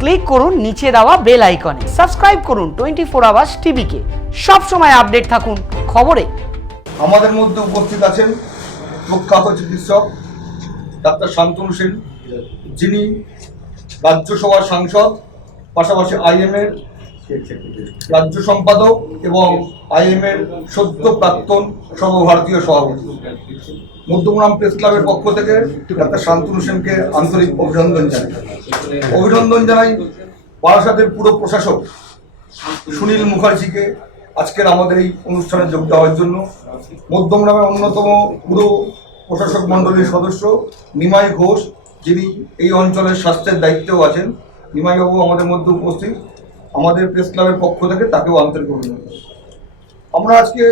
Click করুন নিচে দেওয়া বেল আইকনে। সাবস্ক্রাইব করুন 24 আওয়ার্স টিভিকে। সব সময় আপডেট থাকুন খবরে। আমাদের মধ্যে উপস্থিত আছেন প্রখ্যাত চিকিৎসক ডাক্তার শান্তনু সেন, যিনি রাজ্যসভার সাংসদ, পাশাপাশি আইএমএর রাজ্য সম্পাদক এবং আইএমএর সদ্য প্রাক্তন সর্বভারতীয় সভাপতি। মধ্যমগ্রাম প্রেস ক্লাবের পক্ষ থেকে ডাক্তার শান্তনু সেনকে আন্তরিক অভিনন্দন জানাই। বারাসাতের পুরো প্রশাসক সুনীল মুখার্জিকে আজকের আমাদের এই অনুষ্ঠানে যোগ দেওয়ার জন্য, মধ্যমগ্রামের অন্যতম পুরো প্রশাসক মণ্ডলীর সদস্য নিমাই ঘোষ, যিনি এই অঞ্চলের স্বাস্থ্যের দায়িত্বেও আছেন, নিমাইবাবু আমাদের মধ্যে উপস্থিত। আমাদের প্রেস ক্লাবের পক্ষ থেকে তাকেও আন্তরিক অভিনন্দন। আমরা আজকে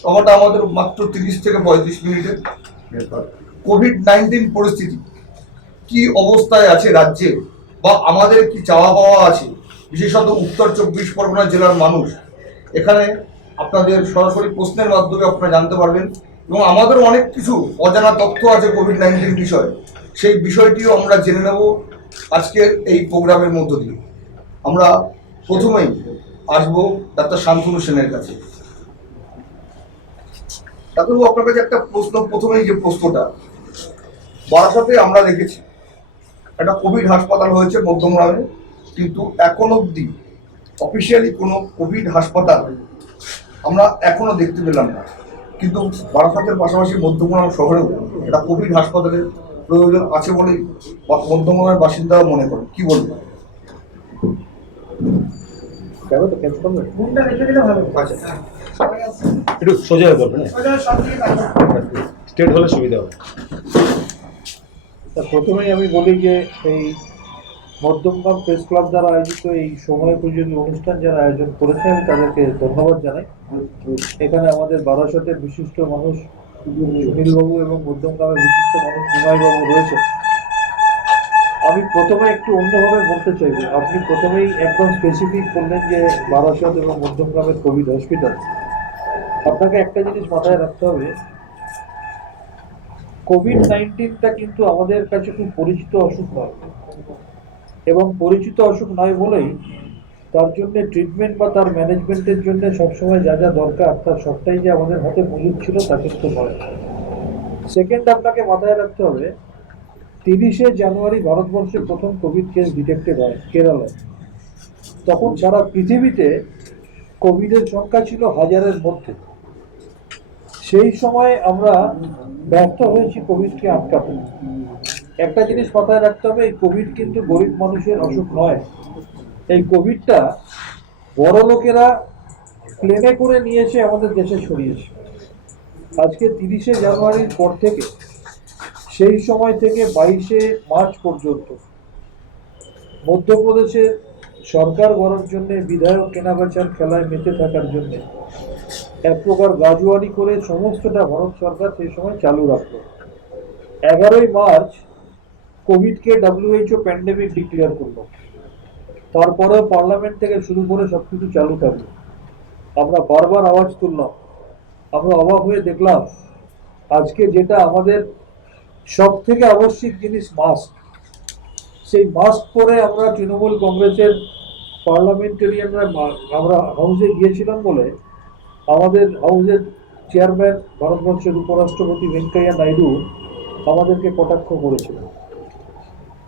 সভাটা আমাদের মাত্র 30 থেকে 35 মিনিটের। কোভিড-19 পরিস্থিতি কি অবস্থায় আছে রাজ্যে, বা আমাদের কি চাওয়া পাওয়া আছে, বিশেষত উত্তর 24 পরগনা জেলার মানুষ এখানে আপনাদের সরাসরি প্রশ্নের মাধ্যমে আপনারা জানতে পারবেন, এবং আমাদেরও অনেক কিছু অজানা তথ্য আছে কোভিড-19 বিষয়ে। সেই বিষয়টিও আমরা জেনে নেব আজকের এই প্রোগ্রামের মধ্য দিয়ে। আমরা প্রথমেই আসবো ডাক্তার শান্তনু সেনের কাছে। ডাক্তারবাবু, আপনার কাছে একটা প্রশ্ন। প্রথমেই যে প্রশ্নটা, বারাসাতে আমরা দেখেছি একটা কোভিড হাসপাতাল হয়েছে মধ্যমগ্রামে, কিন্তু এখন অবধি অফিসিয়ালি কোনো কোভিড হাসপাতাল আমরা এখনো দেখতে পেলাম না। কিন্তু বারাসাতের পাশাপাশি মধ্যমগ্রাম শহরেও একটা কোভিড হাসপাতালের প্রয়োজন আছে বলেই মধ্যমগ্রামের বাসিন্দারা মনে করেন। কি বলবেন? একটু সোজা করবেন, স্ট্রেট হলে সুবিধা হবে। প্রথমেই আমি বলি যে এই মধ্যমগ্রাম প্রেস ক্লাব দ্বারা আয়োজিত এই সময়োপযোগী অনুষ্ঠান যারা আয়োজন করেছে, আমি তাদেরকে ধন্যবাদ জানাই। এখানে আমাদের বারাসতের বিশিষ্ট মানুষ সুনীলবাবু এবং মধ্যমগ্রামের বিশিষ্ট মানুষ নিমাইবাবু রয়েছে। আমি প্রথমে একটু অন্যভাবে বলতে চাইব। আপনি প্রথমেই একদম স্পেসিফিক বললেন যে বারাসত এবং মধ্যমগ্রামের কোভিড হসপিটাল। আপনাকে একটা জিনিস মাথায় রাখতে হবে, কোভিড-19টা কিন্তু আমাদের কাছে খুব পরিচিত অসুখ নয়, এবং পরিচিত অসুখ নয় বলেই তার জন্য ট্রিটমেন্ট বা তার ম্যানেজমেন্টের জন্য সবসময় যা যা দরকার তার সবটাই যে আমাদের হাতে মজুদ ছিল তা কিন্তু নয়। সেকেন্ড, আপনাকে মাথায় রাখতে হবে 30শে জানুয়ারি ভারতবর্ষে প্রথম কোভিড কেস ডিটেক্টেড হয় কেরালায়। তখন সারা পৃথিবীতে কোভিডের সংখ্যা ছিল হাজারের মধ্যে। সেই সময় আমরা ব্যর্থ হয়েছি কোভিডকে আটকাতে। একটা জিনিস মাথায় রাখতে হবে, এই কোভিড কিন্তু গরিব মানুষের অসুখ নয়। এই কোভিডটা বড় লোকেরা প্লেনে করে নিয়ে এসে আমাদের দেশে ছড়িয়েছে। আজকে 30শে জানুয়ারির পর থেকে, সেই সময় থেকে 22শে মার্চ পর্যন্ত মধ্যপ্রদেশের সরকার গড়ার জন্য, বিধায়ক কেনাবেচার খেলায় মেতে থাকার জন্য এক প্রকার গাজুয়ারি করে সমস্তটা ভারত সরকার সেই সময় চালু রাখলো। 11ই মার্চ কোভিডকে WHO প্যান্ডেমিক ডিক্লেয়ার করলো। তারপরেও পার্লামেন্ট থেকে শুরু করে সবকিছু চালু থাকলো। আমরা বারবার আওয়াজ তুললাম। আমরা অবাক হয়ে দেখলাম আজকে যেটা আমাদের সব থেকে আবশ্যিক জিনিস মাস্ক, সেই মাস্ক পরে আমরা তৃণমূল কংগ্রেসের পার্লামেন্টেরিয়ানরা আমরা হাউসে গিয়েছিলাম বলে আমাদের হাউসের চেয়ারম্যান ভারতবর্ষের উপরাষ্ট্রপতি ভেঙ্কাইয়া নাইডু আমাদেরকে কটাক্ষ করেছিলেন,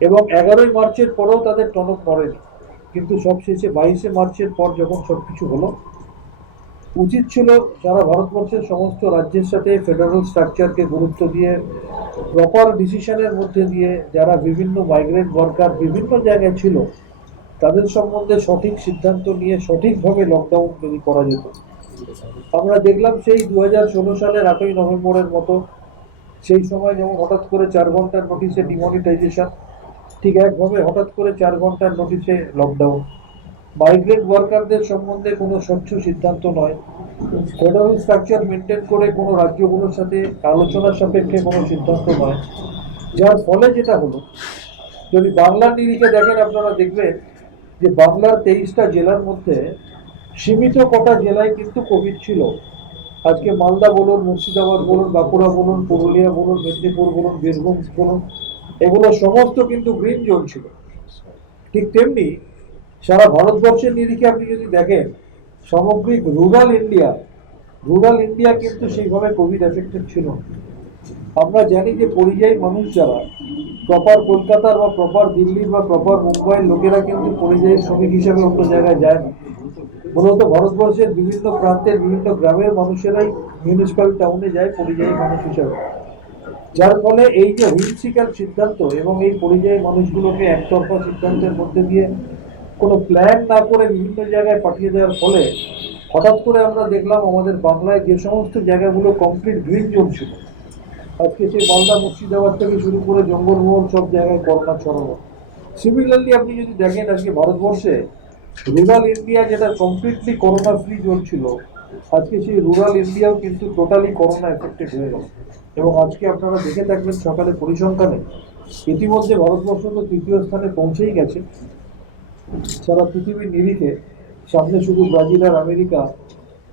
এবং 11ই মার্চের পরেও তাদের টনক নড়েনি। কিন্তু সবশেষে 22শে মার্চের পর যখন সবকিছু হলো, উচিত ছিল সারা ভারতবর্ষের সমস্ত রাজ্যের সাথে ফেডারেল স্ট্রাকচারকে গুরুত্ব দিয়ে প্রপার ডিসিশনের মধ্যে দিয়ে যারা বিভিন্ন মাইগ্রেন্ট ওয়ার্কার বিভিন্ন জায়গায় ছিল তাদের সম্বন্ধে সঠিক সিদ্ধান্ত নিয়ে সঠিকভাবে লকডাউন যদি করা যেত। আমরা দেখলাম সেই 2016 সালের 8ই নভেম্বরের মতো, সেই সময় যেমন হঠাৎ করে 4 ঘন্টার নোটিশে ডিমনিটাইজেশন, ঠিক একভাবে হঠাৎ করে 4 ঘন্টার নোটিশে লকডাউন। মাইগ্রেন্ট ওয়ার্কারদের সম্বন্ধে কোনো স্বচ্ছ সিদ্ধান্ত নয়, ফেডারেল স্ট্রাকচার মেনটেন করে কোনো রাজ্যগুলোর সাথে আলোচনার সাপেক্ষে কোনো সিদ্ধান্ত নয়। যার ফলে যেটা হলো, যদি বাংলার নিরিখে দেখেন আপনারা দেখবেন যে বাংলার 23টা জেলার মধ্যে সীমিত কটা জেলায় কিন্তু কোভিড ছিল। আজকে মালদা বলুন, মুর্শিদাবাদ বলুন, বাঁকুড়া বলুন, পুরুলিয়া বলুন, মেদিনীপুর বলুন, বীরভূম বলুন, এগুলো সমস্ত কিন্তু গ্রিন জোন ছিল। ঠিক তেমনি সারা ভারতবর্ষের নিরিখে আপনি যদি দেখেন সামগ্রিক রুরাল ইন্ডিয়া কিন্তু সেইভাবে কোভিড এফেক্টেড ছিল না। আমরা জানি যে পরিযায়ী মানুষ যারা প্রপার কলকাতার বা প্রপার দিল্লির বা প্রপার মুম্বাইয়ের লোকেরা কিন্তু পরিযায়ী শ্রমিক হিসেবে অন্য জায়গায় যায় না। মূলত ভারতবর্ষের বিভিন্ন প্রান্তের বিভিন্ন গ্রামের মানুষেরাই মিউনিসিপ্যাল টাউনে যায় পরিযায়ী মানুষ হিসেবে, যার ফলে এই যে হুইলসিক্যাল সিদ্ধান্ত এবং এই পরিযায়ী মানুষগুলোকে একতরফা সিদ্ধান্তের মধ্যে দিয়ে কোনো প্ল্যান না করে বিভিন্ন জায়গায় পাঠিয়ে দেওয়ার ফলে হঠাৎ করে আমরা দেখলাম আমাদের বাংলায় যে সমস্ত জায়গাগুলো কমপ্লিট গ্রিন জোন ছিল, আজকে সেই মালদা মুর্শিদাবাদ থেকে শুরু করে জঙ্গলমহল সব জায়গায় করোনা ছড়ানো। সিমিলারলি আপনি যদি দেখেন আজকে ভারতবর্ষে রুরাল ইন্ডিয়া যেটা কমপ্লিটলি করোনা ফ্রি জোন ছিল, আজকে সেই রুরাল ইন্ডিয়াও কিন্তু টোটালি করোনা এফেক্টেড হয়ে গেল। এবং আজকে আপনারা দেখে থাকবেন সকালে পরিসংখ্যানে ইতিমধ্যে ভারতবর্ষ তো তৃতীয় স্থানে পৌঁছেই গেছে সারা পৃথিবীর নিরিখে, সামনে শুধু ব্রাজিল আর আমেরিকা।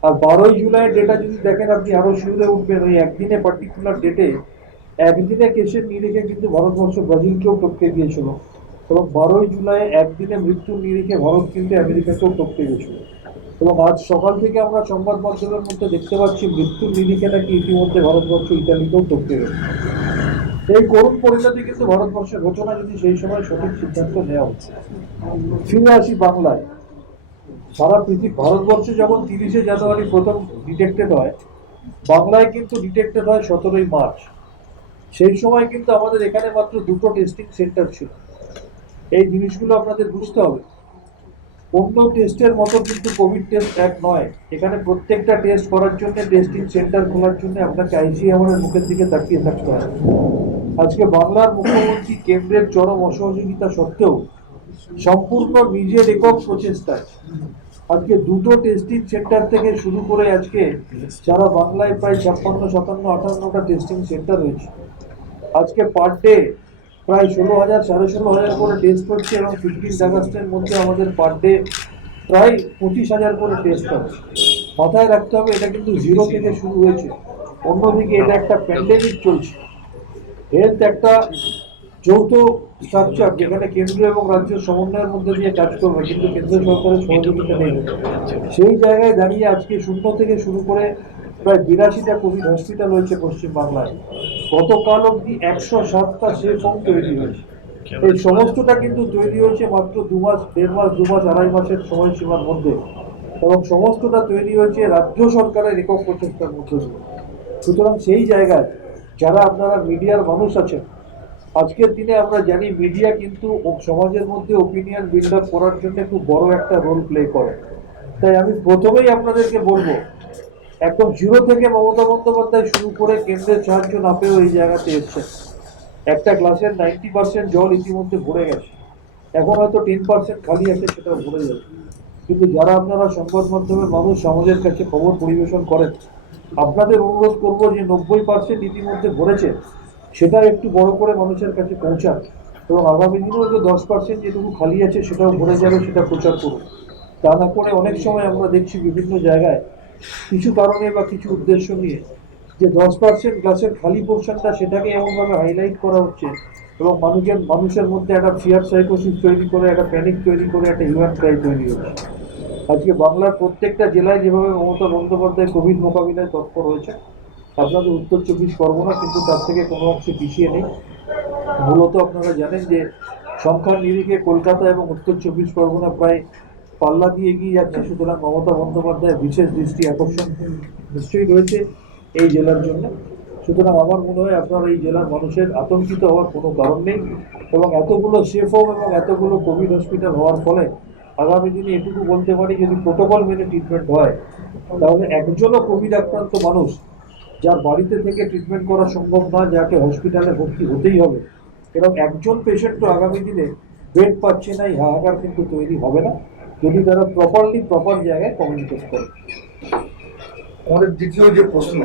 আর 12ই জুলাই ডেটা যদি দেখেন আপনি আরো শিউরে উঠবেন, ওই একদিনে পার্টিকুলার ডেটে একদিনে কেসের নিরিখে কিন্তু ভারতবর্ষ ব্রাজিলকেও টপকে গিয়েছিল, এবং 12ই জুলাই একদিনে মৃত্যুর নিরিখে ভারত কিন্তু আমেরিকাকেও টপকে গেছিল। এবং আজ সকাল থেকে আমরা সংবাদ মাধ্যমের মধ্যে দেখতে পাচ্ছি মৃত্যুর নিরিখে নাকি ইতিমধ্যে ভারতবর্ষ ইতালিকেও টপকে গেছে। এই করুণ পরিণতি কিন্তু ভারতবর্ষের ঘটনা যদি সেই সময় সঠিক সিদ্ধান্ত নেওয়া হচ্ছে। ফিরে আসি বাংলায়। সারা পৃথিবী ভারতবর্ষে যখন 30শে জানুয়ারি প্রথম ডিটেক্টেড হয়, বাংলায় কিন্তু ডিটেক্টেড হয় 17ই মার্চ। সেই সময় কিন্তু আমাদের এখানে মাত্র 2টো টেস্টিং সেন্টার ছিল। এই জিনিসগুলো আপনাদের বুঝতে হবে। অন্য টেস্টের মতো কিন্তু কোভিড টেস্ট এক নয়। এখানে প্রত্যেকটা টেস্ট করার জন্য টেস্টিং সেন্টার খোলার জন্য আপনাকে আইসিএমআর মুখের দিকে তাকিয়ে থাকতে হয়। আজকে বাংলার মুখ্যমন্ত্রী কেন্দ্রের চরম অসহযোগিতা সত্ত্বেও সম্পূর্ণ নিজের একক প্রচেষ্টায় আজকে 2টো টেস্টিং সেন্টার থেকে শুরু করে আজকে সারা বাংলায় প্রায় 56, 57, 58টা টেস্টিং সেন্টার রয়েছে। আজকে পার ডে প্রায় 16,000, 16,500 করে টেস্ট হচ্ছে, এবং 15 আগস্টের মধ্যে আমাদের পার ডে প্রায় 25,000 করে টেস্ট হচ্ছে। মাথায় রাখতে হবে এটা কিন্তু জিরো থেকে শুরু হয়েছে। অন্যদিকে এটা একটা প্যান্ডেমিক চলছে। হেলথ একটা যৌথ স্ট্রাকচার যেখানে কেন্দ্র এবং রাজ্যের সমন্বয়ের মধ্যে দিয়ে কাজ করবে, কিন্তু কেন্দ্র সরকারের সহযোগিতা নেই। সেই জায়গায় দাঁড়িয়ে আজকে 0 থেকে শুরু করে প্রায় 82টা কোভিড হসপিটাল হয়েছে পশ্চিমবাংলায়। গতকাল অবধি 107টা সেফ হোম তৈরি হয়েছে। এই সমস্তটা কিন্তু তৈরি হয়েছে মাত্র 2 মাস, 1.5 মাস, 2 মাস, 2.5 মাসের সময়সীমার মধ্যে, এবং সমস্তটা তৈরি হয়েছে রাজ্য সরকারের একক প্রচেষ্টার মধ্যে দিয়ে। সুতরাং সেই জায়গায় যারা আপনারা মিডিয়ার মানুষ আছেন, আজকের দিনে আমরা জানি মিডিয়া কিন্তু সমাজের মধ্যে ওপিনিয়ন বিল্ড আপ করার জন্য খুব বড় একটা রোল প্লে করে। তাই আমি প্রথমেই আপনাদেরকে বলবো, একদম জিরো থেকে মমতা বন্দ্যোপাধ্যায় শুরু করে কেন্দ্রের সাহায্য না পেয়েও এই জায়গাতে এসছে। একটা গ্লাসের 90% জল ইতিমধ্যে ভরে গেছে, এখন হয়তো 10% খালি আছে, সেটা ভরে যাবে। কিন্তু যারা আপনারা সংবাদ মাধ্যমের মানুষ, সমাজের কাছে খবর পরিবেশন করেন, আপনাদের অনুরোধ করবো যে 90% ইতিমধ্যে ভরেছে সেটা একটু বড় করে মানুষের কাছে পৌঁছান, এবং আগামী দিনেও যে 10% যেটুকু খালি আছে সেটাও ভরে যাবে, সেটা প্রচার করুন। তা না করে অনেক সময় আমরা দেখছি বিভিন্ন জায়গায় কিছু কারণে বা কিছু উদ্দেশ্য নিয়ে যে 10% গ্লাসের খালি পোর্শনটা সেটাকে এমনভাবে হাইলাইট করা হচ্ছে, এবং মানুষের মধ্যে একটা ফিয়ার সাইকোসিস তৈরি করে, একটা প্যানিক তৈরি করে, একটা হিউম্যান ক্রাই তৈরি হচ্ছে। আজকে বাংলার প্রত্যেকটা জেলায় যেভাবে মমতা বন্দ্যোপাধ্যায় কোভিড মোকাবিলায় তৎপর হয়েছে, আপনাদের উত্তর 24 পরগনা কিন্তু তার থেকে কোনো অংশে পিছিয়ে নেই। মূলত আপনারা জানেন যে সংখ্যার নিরিখে কলকাতা এবং উত্তর 24 পরগনা প্রায় পাল্লা দিয়ে এগিয়ে যাচ্ছে। সুতরাং মমতা বন্দ্যোপাধ্যায়ের বিশেষ দৃষ্টি আকর্ষণ নিশ্চয়ই রয়েছে এই জেলার জন্য। সুতরাং আমার মনে হয় আপনার এই জেলার মানুষের আতঙ্কিত হওয়ার কোনো কারণ নেই, এবং এতগুলো সেফ হোম এবং এতগুলো কোভিড হসপিটাল হওয়ার ফলে আগামী দিনে এটুকু বলতে পারি, যদি প্রোটোকল মেনে ট্রিটমেন্ট হয় তাহলে একজনও কোভিড আক্রান্ত মানুষ যার বাড়িতে থেকে ট্রিটমেন্ট করা সম্ভব না, যাকে হসপিটালে ভর্তি হতেই হবে, এবং একজন পেশেন্টও আগামী দিনে বেড পাচ্ছে না, এই হাহাকার কিন্তু তৈরি হবে না যদি তারা প্রপার জায়গায় কমিউনিকেট করে। আমাদের দ্বিতীয় যে প্রশ্ন,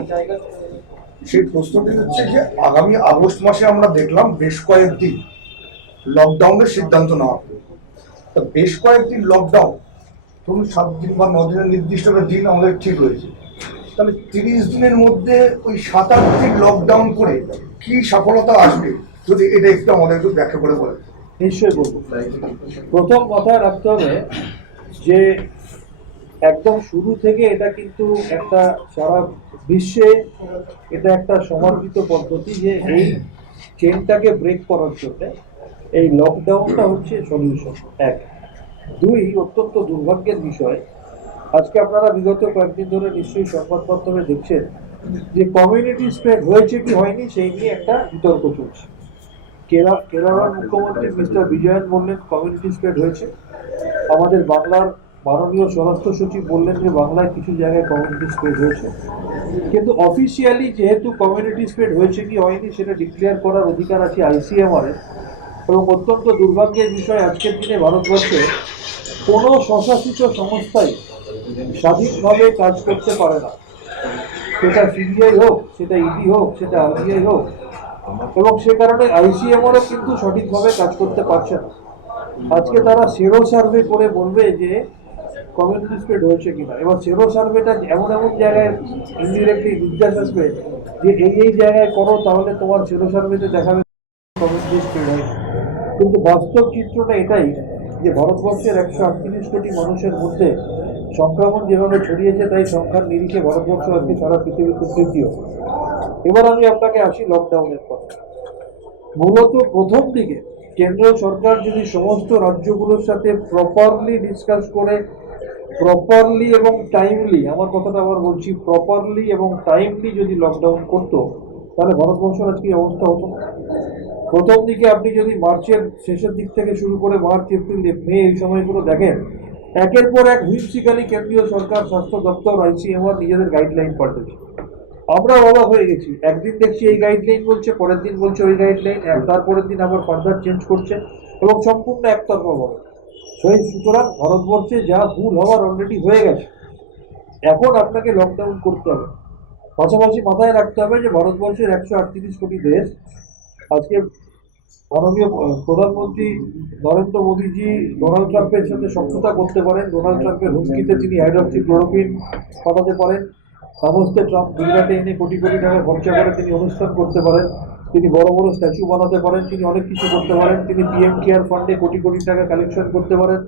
সেই প্রশ্নটি হচ্ছে যে আগামী আগস্ট মাসে আমরা দেখলাম বেশ কয়েকদিন লকডাউনের সিদ্ধান্ত নেওয়া হলো। তো বেশ কয়েকদিন লকডাউন, ধরুন 7 দিন বা 9 দিনের নির্দিষ্ট একটা দিন আমাদের ঠিক হয়েছে, তাহলে 30 দিনের মধ্যে ওই 7-8 দিন লকডাউন করে কি সফলতা আসবে, যদি এটা একটু আমাদের একটু ব্যাখ্যা করে বলেন। নিশ্চয়ই বলবো। প্রথম মাথায় রাখতে হবে যে একদম শুরু থেকে এটা কিন্তু একটা সারা বিশ্বে এটা একটা সমর্থিত পদ্ধতি যে এই চেনটাকে ব্রেক করার জন্য এই লকডাউনটা হচ্ছে সলিউশন। এক। দুই, অত্যন্ত দুর্ভাগ্যের বিষয়, আজকে আপনারা বিগত কয়েকদিন ধরে নিশ্চয়ই সংবাদ মাধ্যমে দেখছেন যে কমিউনিটি স্প্রেড হয়েছে কি হয়নি সেই নিয়ে একটা বিতর্ক চলছে। কেরালার মুখ্যমন্ত্রী মিস্টার বিজয়ন বললেন কমিউনিটি স্প্রেড হয়েছে। আমাদের বাংলার মাননীয় স্বরাষ্ট্র সচিব বললেন যে বাংলায় কিছু জায়গায় কমিউনিটি স্প্রেড হয়েছে, কিন্তু অফিসিয়ালি যেহেতু কমিউনিটি স্প্রেড হয়েছে কি হয়নি সেটা ডিক্লেয়ার করার অধিকার আছে ICMR এর। এবং অত্যন্ত দুর্ভাগ্যের বিষয়, আজকের দিনে ভারতবর্ষে কোনো স্বশাসিত সংস্থাই স্বাধীনভাবে কাজ করতে পারে না, সেটা CBI হোক, সেটা ED হোক, সেটা RBI হোক। এবং সে কারণে ICMR কিন্তু সঠিকভাবে কাজ করতে পারছে না। আজকে তারা সেরো সার্ভে করে বলবে যে কমিউনিটি স্প্রেড হয়েছে কিনা। এবার সেরো সার্ভেটা এমন এমন জায়গায় ইনডিরেক্টলি নির্দেশ আসবে যে এই জায়গায় করো, তাহলে তোমার সেরো সার্ভেতে দেখাবে কমিউনিটি স্প্রেড হয়। কিন্তু বাস্তব চিত্রটা এটাই যে ভারতবর্ষের 138 কোটি মানুষের মধ্যে সংক্রমণ যেভাবে ছড়িয়েছে, তাই সংখ্যার নিরিখে ভারতবর্ষ আজকে সারা পৃথিবীতে তৃতীয়। এবার আমি আপনাকে আসি লকডাউনের কথা। মূলত প্রথম দিকে কেন্দ্র সরকার যদি সমস্ত রাজ্যগুলোর সাথে প্রপারলি ডিসকাস করে, প্রপারলি এবং টাইমলি, আমার কথাটা আবার বলছি, প্রপারলি এবং টাইমলি যদি লকডাউন করতো, তাহলে ভারতবর্ষের আজকে এই অবস্থা হতো না। প্রথম দিকে আপনি যদি মার্চের শেষের দিক থেকে শুরু করে মার্চ, এপ্রিল, মে এই সময়গুলো দেখেন, একের পর এক হুইপসিক্যালি কেন্দ্রীয় সরকার, স্বাস্থ্য দপ্তর, ICMR নিজেদের গাইডলাইন পাল্টেছে। আমরা অবাক হয়ে গেছি, একদিন দেখছি এই গাইডলাইন বলছে, পরের দিন বলছে ওই গাইডলাইন, তারপরের দিন আবার ফার্দার চেঞ্জ করছে এবং সম্পূর্ণ একতরফা বলে। সুতরাং ভারতবর্ষে যা ভুল হওয়ার অলরেডি হয়ে গেছে, এখন আপনাকে লকডাউন করতে হবে। পাশাপাশি মাথায় রাখতে হবে যে ভারতবর্ষের 138 কোটি দেশ। আজকে মাননীয় প্রধানমন্ত্রী নরেন্দ্র মোদীজি ডোনাল্ড ট্রাম্পের সাথে সমঝোতা করতে পারেন, ডোনাল্ড ট্রাম্পের হুমকিতে তিনি হাইড্রক্সিক্লোরোকুইন পাঠাতে পারেন, সমস্ত ট্রাম্প গুজরাটে এনে কোটি কোটি টাকা খরচা করে তিনি অনুষ্ঠান করতে পারেন, তিনি বড় বড় স্ট্যাচু বানাতে পারেন, তিনি অনেক কিছু করতে পারেন, তিনি PM কেয়ার ফান্ডে কোটি কোটি টাকা কালেকশন করতে পারেন,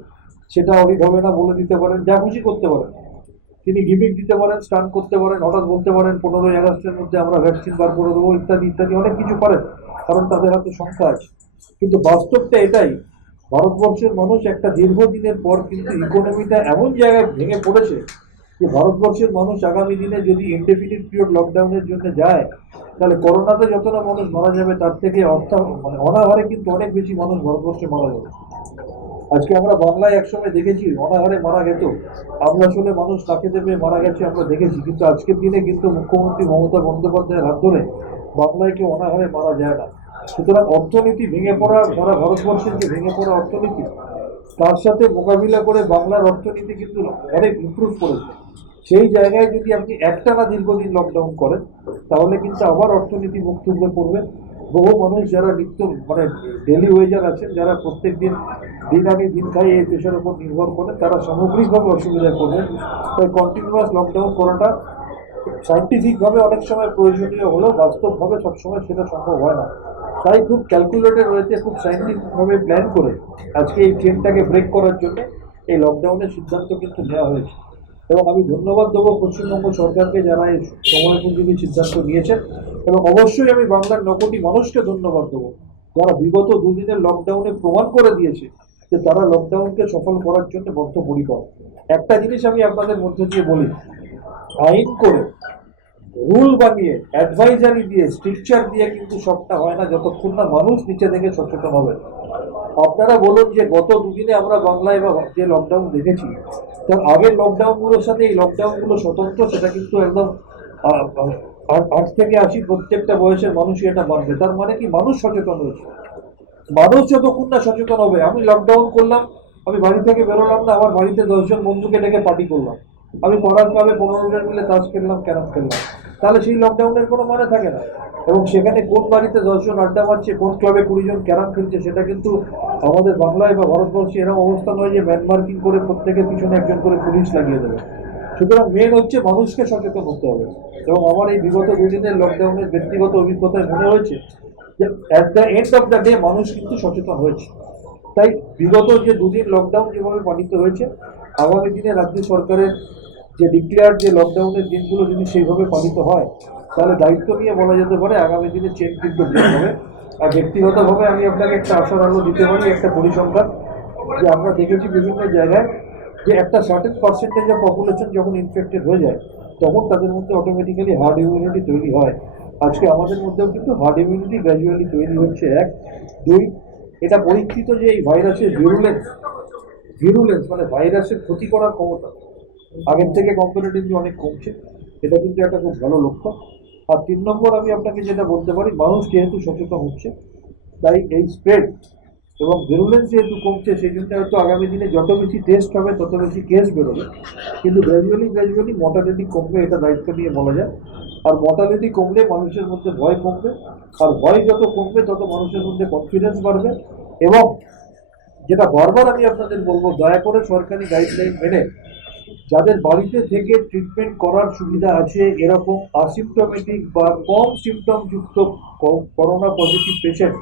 সেটা অডিট হবে না বলে দিতে পারেন, যা খুশি করতে পারেন। তিনি গিমিক দিতে পারেন, স্টান করতে পারেন, হঠাৎ বলতে পারেন 15ই আগস্টের মধ্যে আমরা ভ্যাকসিন বার করে দেবো, ইত্যাদি ইত্যাদি অনেক কিছু পারেন, কারণ তাদের হাতে সংখ্যা আছে। কিন্তু বাস্তবটা এটাই, ভারতবর্ষের মানুষ একটা দীর্ঘদিনের পর কিন্তু ইকোনমিটা এমন জায়গায় ভেঙে পড়েছে যে ভারতবর্ষের মানুষ আগামী দিনে যদি ইনডেফিনিট পিরিয়ড লকডাউনের জন্য যায়, তাহলে করোনাতে যত না মানুষ মারা যাবে তার থেকে অনাহারে কিন্তু অনেক বেশি মানুষ ভারতবর্ষে মারা যাবে। আজকে আমরা বাংলায় একসময় দেখেছি অনাহারে মারা গেত, আমরা আসলে মানুষ তাকে দেবে মারা গেছে আমরা দেখেছি, কিন্তু আজকের দিনে কিন্তু মুখ্যমন্ত্রী মমতা বন্দ্যোপাধ্যায়ের হাত ধরে বাংলায় কেউ অনাহারে মারা যায় না। সুতরাং অর্থনীতি ভেঙে পড়া, সারা ভারতবর্ষের যে ভেঙে পড়া অর্থনীতি, তার সাথে মোকাবিলা করে বাংলার অর্থনীতি কিন্তু অনেক ইমপ্রুভ করেছে। সেই জায়গায় যদি আপনি একটানা দীর্ঘদিন লকডাউন করেন, তাহলে কিন্তু আবার অর্থনীতি মুখ থুবড়ে পড়বে। বহু মানুষ যারা নিত্য ডেলি ওয়েজার আছেন, যারা প্রত্যেক দিন দিন আনি দিন খাই এই পেশার উপর নির্ভর করেন, তারা সামগ্রিকভাবে অসুবিধায় পড়বেন। তাই কন্টিনিউয়াস লকডাউন করাটা সাইন্টিফিকভাবে অনেক সময় প্রয়োজনীয় হলেও বাস্তবভাবে সবসময় সেটা সম্ভব হয় না। তাই খুব ক্যালকুলেটেড রয়েছে, খুব সাইন্টিফিকভাবে প্ল্যান করে আজকে এই ট্রেনটাকে ব্রেক করার জন্য এই লকডাউনের সিদ্ধান্ত কিন্তু নেওয়া হয়েছে। এবং আমি ধন্যবাদ দেবো পশ্চিমবঙ্গ সরকারকে, যারা এই সময়পঞ্জীবী সিদ্ধান্ত নিয়েছেন। এবং অবশ্যই আমি বাংলার 9 কোটি মানুষকে ধন্যবাদ দেবো, যারা বিগত দুদিনের লকডাউনে প্রমাণ করে দিয়েছে যে তারা লকডাউনকে সফল করার জন্য বদ্ধপরিকর। একটা জিনিস আমি আপনাদের মধ্যে দিয়ে বলি, আইন করে, রুল বানিয়ে, অ্যাডভাইজারি দিয়ে, স্ট্রিকচার দিয়ে কিন্তু সবটা হয় না যতক্ষণ না মানুষ নিচে থেকে সচেতন হবে। আপনারা বলুন যে গত দুদিনে আমরা বাংলায় বা যে লকডাউন দেখেছি, তার আগের লকডাউনগুলোর সাথে এই লকডাউনগুলো স্বতন্ত্র, সেটা কিন্তু একদম 8 থেকে 80 প্রত্যেকটা বয়সের মানুষই এটা মানবে। তার মানে কি, মানুষ সচেতন হয়েছে। মানুষ যতক্ষণ না সচেতন হবে, আমি লকডাউন করলাম, আমি বাড়ি থেকে বেরোলাম না, আমার বাড়িতে 10 জন বন্ধুকে ডেকে পার্টি করলাম, আমি পড়ার ক্লাবে 15 জন মিলে তাস খেললাম, ক্যারাম খেললাম, তাহলে সেই লকডাউনের কোনো মানে থাকে না। এবং সেখানে কোন বাড়িতে 10 জন আড্ডা মারছে, কোন ক্লাবে 20 জন ক্যারাম খেলছে, সেটা কিন্তু আমাদের বাংলায় বা ভারতবর্ষে এরকম অবস্থা নয় যে ম্যান মার্কিং করে প্রত্যেকের পিছনে একজন করে পুলিশ লাগিয়ে দেবে। সুতরাং মেন হচ্ছে মানুষকে সচেতন হতে হবে। এবং আমার এই বিগত 2 দিনের লকডাউনের ব্যক্তিগত অভিজ্ঞতায় মনে হয়েছে যে at the end of the day মানুষ কিন্তু সচেতন হয়েছে। তাই বিগত যে দুদিন লকডাউন যেভাবে পালিত হয়েছে, আগামী দিনে রাজ্য সরকারের যে ডিক্লেয়ার যে লকডাউনের দিনগুলো যদি সেইভাবে পালিত হয়, তাহলে দায়িত্ব নিয়ে বলা যেতে পারে আগামী দিনে চেন কিন্তু ব্রেক হবে। আর ব্যক্তিগতভাবে আমি আপনাকে একটা আশার আলো দিতে পারি, একটা পরিসংখ্যান যে আমরা দেখেছি বিভিন্ন জায়গায় যে একটা সার্টেন পার্সেন্টেজ অফ পপুলেশন যখন ইনফেক্টেড হয়ে যায়, তখন তাদের মধ্যে অটোমেটিক্যালি হার্ড ইমিউনিটি তৈরি হয়। আজকে আমাদের মধ্যেও কিন্তু হার্ড ইমিউনিটি গ্র্যাজুয়ালি তৈরি হচ্ছে, এক। দুই, এটা পরীক্ষিত যে এই ভাইরাসের ভিরুলেন্স মানে ভাইরাসের ক্ষতি করার ক্ষমতা আগের থেকে কম্পারেটিভলি অনেক কমছে। এটা কিন্তু একটা খুব ভালো লক্ষ্য। আর 3 নম্বর আমি আপনাকে যেটা বলতে পারি, মানুষ যেহেতু সচেতন হচ্ছে, তাই এই স্প্রেড এবং ভিরুলেন্স যেহেতু কমছে, সেই জন্য হয়তো আগামী দিনে যত বেশি টেস্ট হবে তত বেশি কেস বেরোবে, কিন্তু গ্র্যাজুয়ালি মর্টালিটি কমবে, এটা দায়িত্ব নিয়ে বলা যায়। আর মর্টালিটি কমলে মানুষের মধ্যে ভয় কমবে, আর ভয় যত কমবে তত মানুষের মধ্যে কনফিডেন্স বাড়বে। এবং যেটা বারবার আমি আপনাদের বলবো, দয়া করে সরকারি গাইডলাইন মেনে যাদের বাড়িতে থেকে ট্রিটমেন্ট করার সুবিধা আছে, এরকম অ্যাসিম্পটোমেটিক বা কম সিমটম যুক্ত করোনা পজিটিভ পেশেন্ট,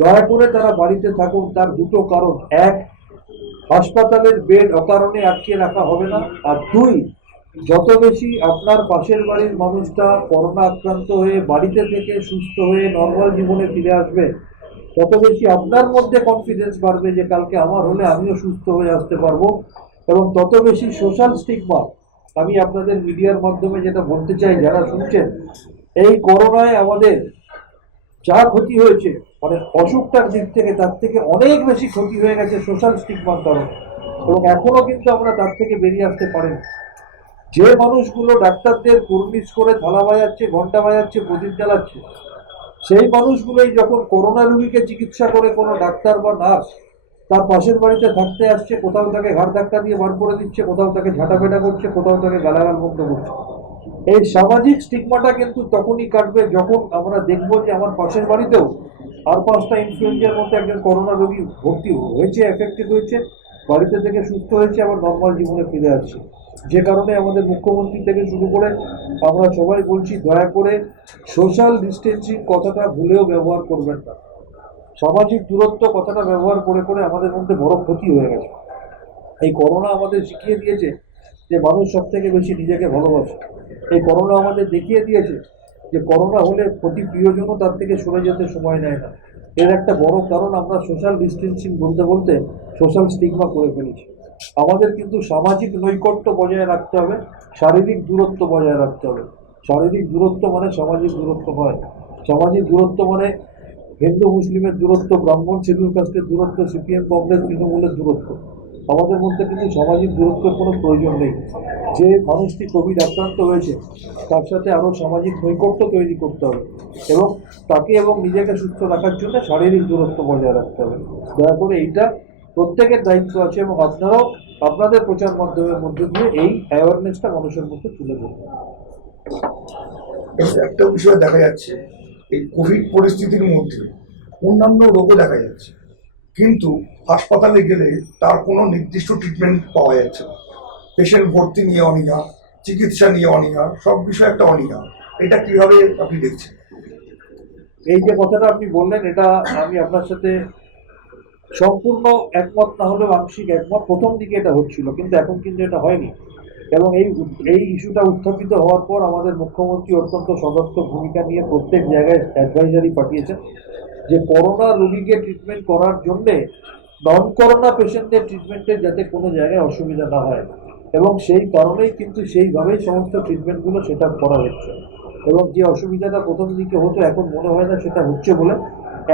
দয়া করে তারা বাড়িতে থাকুন। তার দুটো কারণ, এক, হাসপাতালের বেড অকারণে আটকে রাখা হবে না। আর দুই, যত বেশি আপনার পাশের বাড়ির মানুষটা করোনা আক্রান্ত হয়ে বাড়িতে থেকে সুস্থ হয়ে নর্মাল জীবনে ফিরে আসবে, তত বেশি আপনার মধ্যে কনফিডেন্স বাড়বে যে কালকে আমার হলে আমিও সুস্থ হয়ে আসতে পারবো। এবং তত বেশি সোশ্যাল স্টিগমা, আমি আপনাদের মিডিয়ার মাধ্যমে যেটা বলতে চাই, যারা শুনছেন, এই করোনায় আমাদের যা ক্ষতি হয়েছে মানে অসুখটার দিক থেকে, তার থেকে অনেক বেশি ক্ষতি হয়ে গেছে সোশ্যাল স্টিগমার কারণে, এবং এখনো কিন্তু আমরা তার থেকে বেরিয়ে আসতে পারিনি। যে মানুষগুলো ডাক্তারদের কুর্নিশ করে থালা বাজাচ্ছে, ঘন্টা বাজাচ্ছে, প্রদীপ জ্বালাচ্ছে, সেই মানুষগুলোই যখন করোনা রোগীকে চিকিৎসা করে কোনো ডাক্তার বা নার্স তার পাশের বাড়িতে থাকতে আসছে, কোথাও তাকে ঘাড় ধাক্কা দিয়ে বার করে দিচ্ছে, কোথাও তাকে ঝাঁটাপেটা করছে, কোথাও তাকে গালাগাল বন্ধ করছে। এই সামাজিক স্টিগমাটা কিন্তু তখনই কাটবে যখন আমরা দেখবো যে আমার পাশের বাড়িতেও আর 5টা ইনফ্লুয়েঞ্জার মধ্যে একজন করোনা রোগী ভর্তি হয়েছে, এফেক্টেড হয়েছে, বাড়িতে থেকে সুস্থ হয়েছে, আবার নর্মাল জীবনে ফিরে আসছে। যে কারণে আমাদের মুখ্যমন্ত্রী থেকে শুরু করে আমরা সবাই বলছি, দয়া করে সোশ্যাল ডিস্টেন্সিং কথাটা ভুলেও ব্যবহার করবেন না। সামাজিক দূরত্ব কথাটা ব্যবহার করে করে আমাদের মধ্যে বড় ক্ষতি হয়ে গেছে। এই করোনা আমাদের শিখিয়ে দিয়েছে যে মানুষ সব থেকে বেশি নিজেকে ভালোবাসে। এই করোনা আমাদের দেখিয়ে দিয়েছে যে করোনা হলে প্রতি প্রিয়জনও তার থেকে সরে যেতে সময় নেয় না। এর একটা বড় কারণ আমরা সোশ্যাল ডিস্টেন্সিং বলতে বলতে সোশ্যাল স্টিগমা করে ফেলেছি। আমাদের কিন্তু সামাজিক নৈকট্য বজায় রাখতে হবে, শারীরিক দূরত্ব বজায় রাখতে হবে। শারীরিক দূরত্ব মানে সামাজিক দূরত্ব নয়। সামাজিক দূরত্ব মানে হিন্দু মুসলিমের দূরত্ব, ব্রাহ্মণ শিডিউল কাস্টের দূরত্ব, সিপিএম কংগ্রেস তৃণমূলের দূরত্ব। আমাদের মধ্যে কিন্তু সামাজিক দূরত্বের কোনো প্রয়োজন নেই। যে মানুষটি কোভিড আক্রান্ত হয়েছে তার সাথে আরও সামাজিক নৈকট্য তৈরি করতে হবে, এবং তাকে এবং নিজেকে সুস্থ রাখার জন্য শারীরিক দূরত্ব বজায় রাখতে হবে। দয়া করে এইটা প্রত্যেকের দায়িত্ব আছে, এবং আপনারাও আপনাদের প্রচার মাধ্যমের মধ্যে দিয়ে এই অ্যাওয়ারনেসটা মানুষের মধ্যে তুলে ধরবেন। একটা বিষয় দেখা যাচ্ছে, এই কোভিড পরিস্থিতির মধ্যে অন্যান্য রোগও দেখা যাচ্ছে, কিন্তু হাসপাতালে গেলে তার কোনো নির্দিষ্ট ট্রিটমেন্ট পাওয়া যাচ্ছে না। পেশেন্ট ভর্তি নিয়ে অনীহা, চিকিৎসা নিয়ে অনীহা, সব বিষয়ে একটা অনীহা। এটা কিভাবে আপনি দেখছেন? এই যে কথাটা আপনি বললেন, এটা আমি আপনার সাথে সম্পূর্ণ একমত না হলেও আংশিক একমত। প্রথম দিকে এটা হচ্ছিল, কিন্তু এখন কিন্তু এটা হয়নি। এবং এই ইস্যুটা উত্থাপিত হওয়ার পর আমাদের মুখ্যমন্ত্রী অত্যন্ত সদর্থ ভূমিকা নিয়ে প্রত্যেক জায়গায় অ্যাডভাইজারি পাঠিয়েছেন যে করোনা রোগীকে ট্রিটমেন্ট করার জন্যে নন করোনা পেশেন্টদের ট্রিটমেন্টের যাতে কোনো জায়গায় অসুবিধা না হয়, এবং সেই কারণেই কিন্তু সেইভাবেই সমস্ত ট্রিটমেন্টগুলো সেটা করা হচ্ছে। এবং যে অসুবিধাটা প্রথম দিকে হতো, এখন মনে হয় না সেটা হচ্ছে বলে।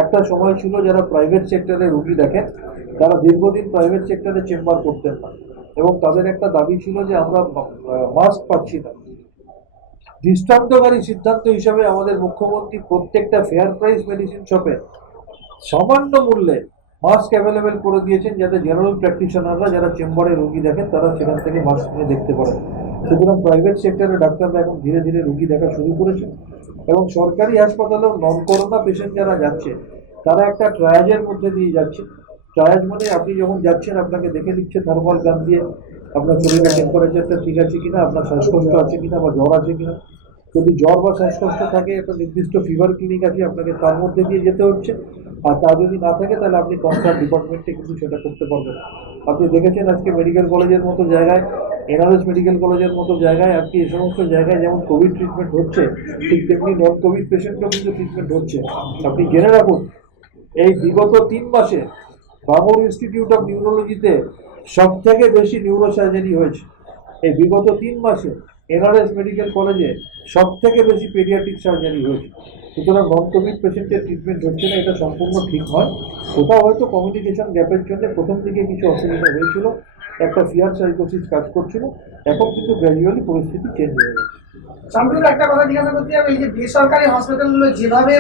একটা সময় ছিল যারা প্রাইভেট সেক্টরে রোগী দেখেন, তারা দীর্ঘদিন প্রাইভেট সেক্টরে চেম্বার করতেন না, এবং তাদের একটা দাবি ছিল যে আমরা মাস্ক পাচ্ছি না। দৃষ্টান্তকারী সিদ্ধান্ত হিসাবে আমাদের মুখ্যমন্ত্রী প্রত্যেকটা ফেয়ার প্রাইস মেডিসিন শপে সামান্য মূল্যে মাস্ক অ্যাভেলেবেল করে দিয়েছেন, যাতে জেনারেল প্র্যাকটিশনাররা যারা চেম্বারে রোগী দেখেন তারা সেখান থেকে মাস্ক কিনে দেখতে পারেন। সুতরাং প্রাইভেট সেক্টরে ডাক্তাররা এখন ধীরে ধীরে রোগী দেখা শুরু করেছে, এবং সরকারি হাসপাতালেও নন করোনা পেশেন্ট যারা যাচ্ছে তারা একটা ট্রায়াজের মধ্যে দিয়ে যাচ্ছে। ট্রায়াজ মানে আপনি যখন যাচ্ছেন আপনাকে দেখে নিচ্ছে থার্মাল গান দিয়ে আপনার শরীরের টেম্পারেচারটা ঠিক আছে কিনা, আপনার শ্বাসকষ্ট আছে কিনা বা জ্বর আছে কিনা। যদি জ্বর বা শ্বাসকষ্ট থাকে একটা নির্দিষ্ট ফিভার ক্লিনিক আছে, আপনাকে তার মধ্যে দিয়ে যেতে হচ্ছে। আর তা যদি না থাকে তাহলে আপনি কনসার্ট ডিপার্টমেন্টে কিন্তু সেটা করতে পারবেন। আপনি দেখেছেন আজকে মেডিকেল কলেজের মতো জায়গায়, এনআরএস মেডিকেল কলেজের মতো জায়গায় আজকে এই সমস্ত জায়গায় যেমন কোভিড ট্রিটমেন্ট হচ্ছে, ঠিক তেমনি নন কোভিড পেশেন্টও কিন্তু ট্রিটমেন্ট হচ্ছে। আপনি জেনে রাখুন, এই বিগত 3 মাসে বাঙুর ইনস্টিটিউট অফ নিউরোলজিতে সব থেকে বেশি নিউরোসার্জারি হয়েছে। এই বিগত 3 মাসে এনআরএস মেডিকেল কলেজে সব থেকে বেশি পেডিয়াট্রিক সার্জারি হয়েছে। সুতরাং নন কোভিড পেশেন্টের ট্রিটমেন্ট হচ্ছে না, এটা সম্পূর্ণ ঠিক নয়। কোথাও হয়তো কমিউনিকেশন গ্যাপের জন্য প্রথম দিকে কিছু অসুবিধা হয়েছিল, একটা ফিয়ার সাইকোসিস কাজ করছিল, এখন কিন্তু গ্র্যাজুয়ালি পরিস্থিতি চেঞ্জ হয়ে গেছে। শামসুল, একটা কথা জিজ্ঞাসা করতে হবে, এই যে বেসরকারি হসপিটালগুলো যেভাবে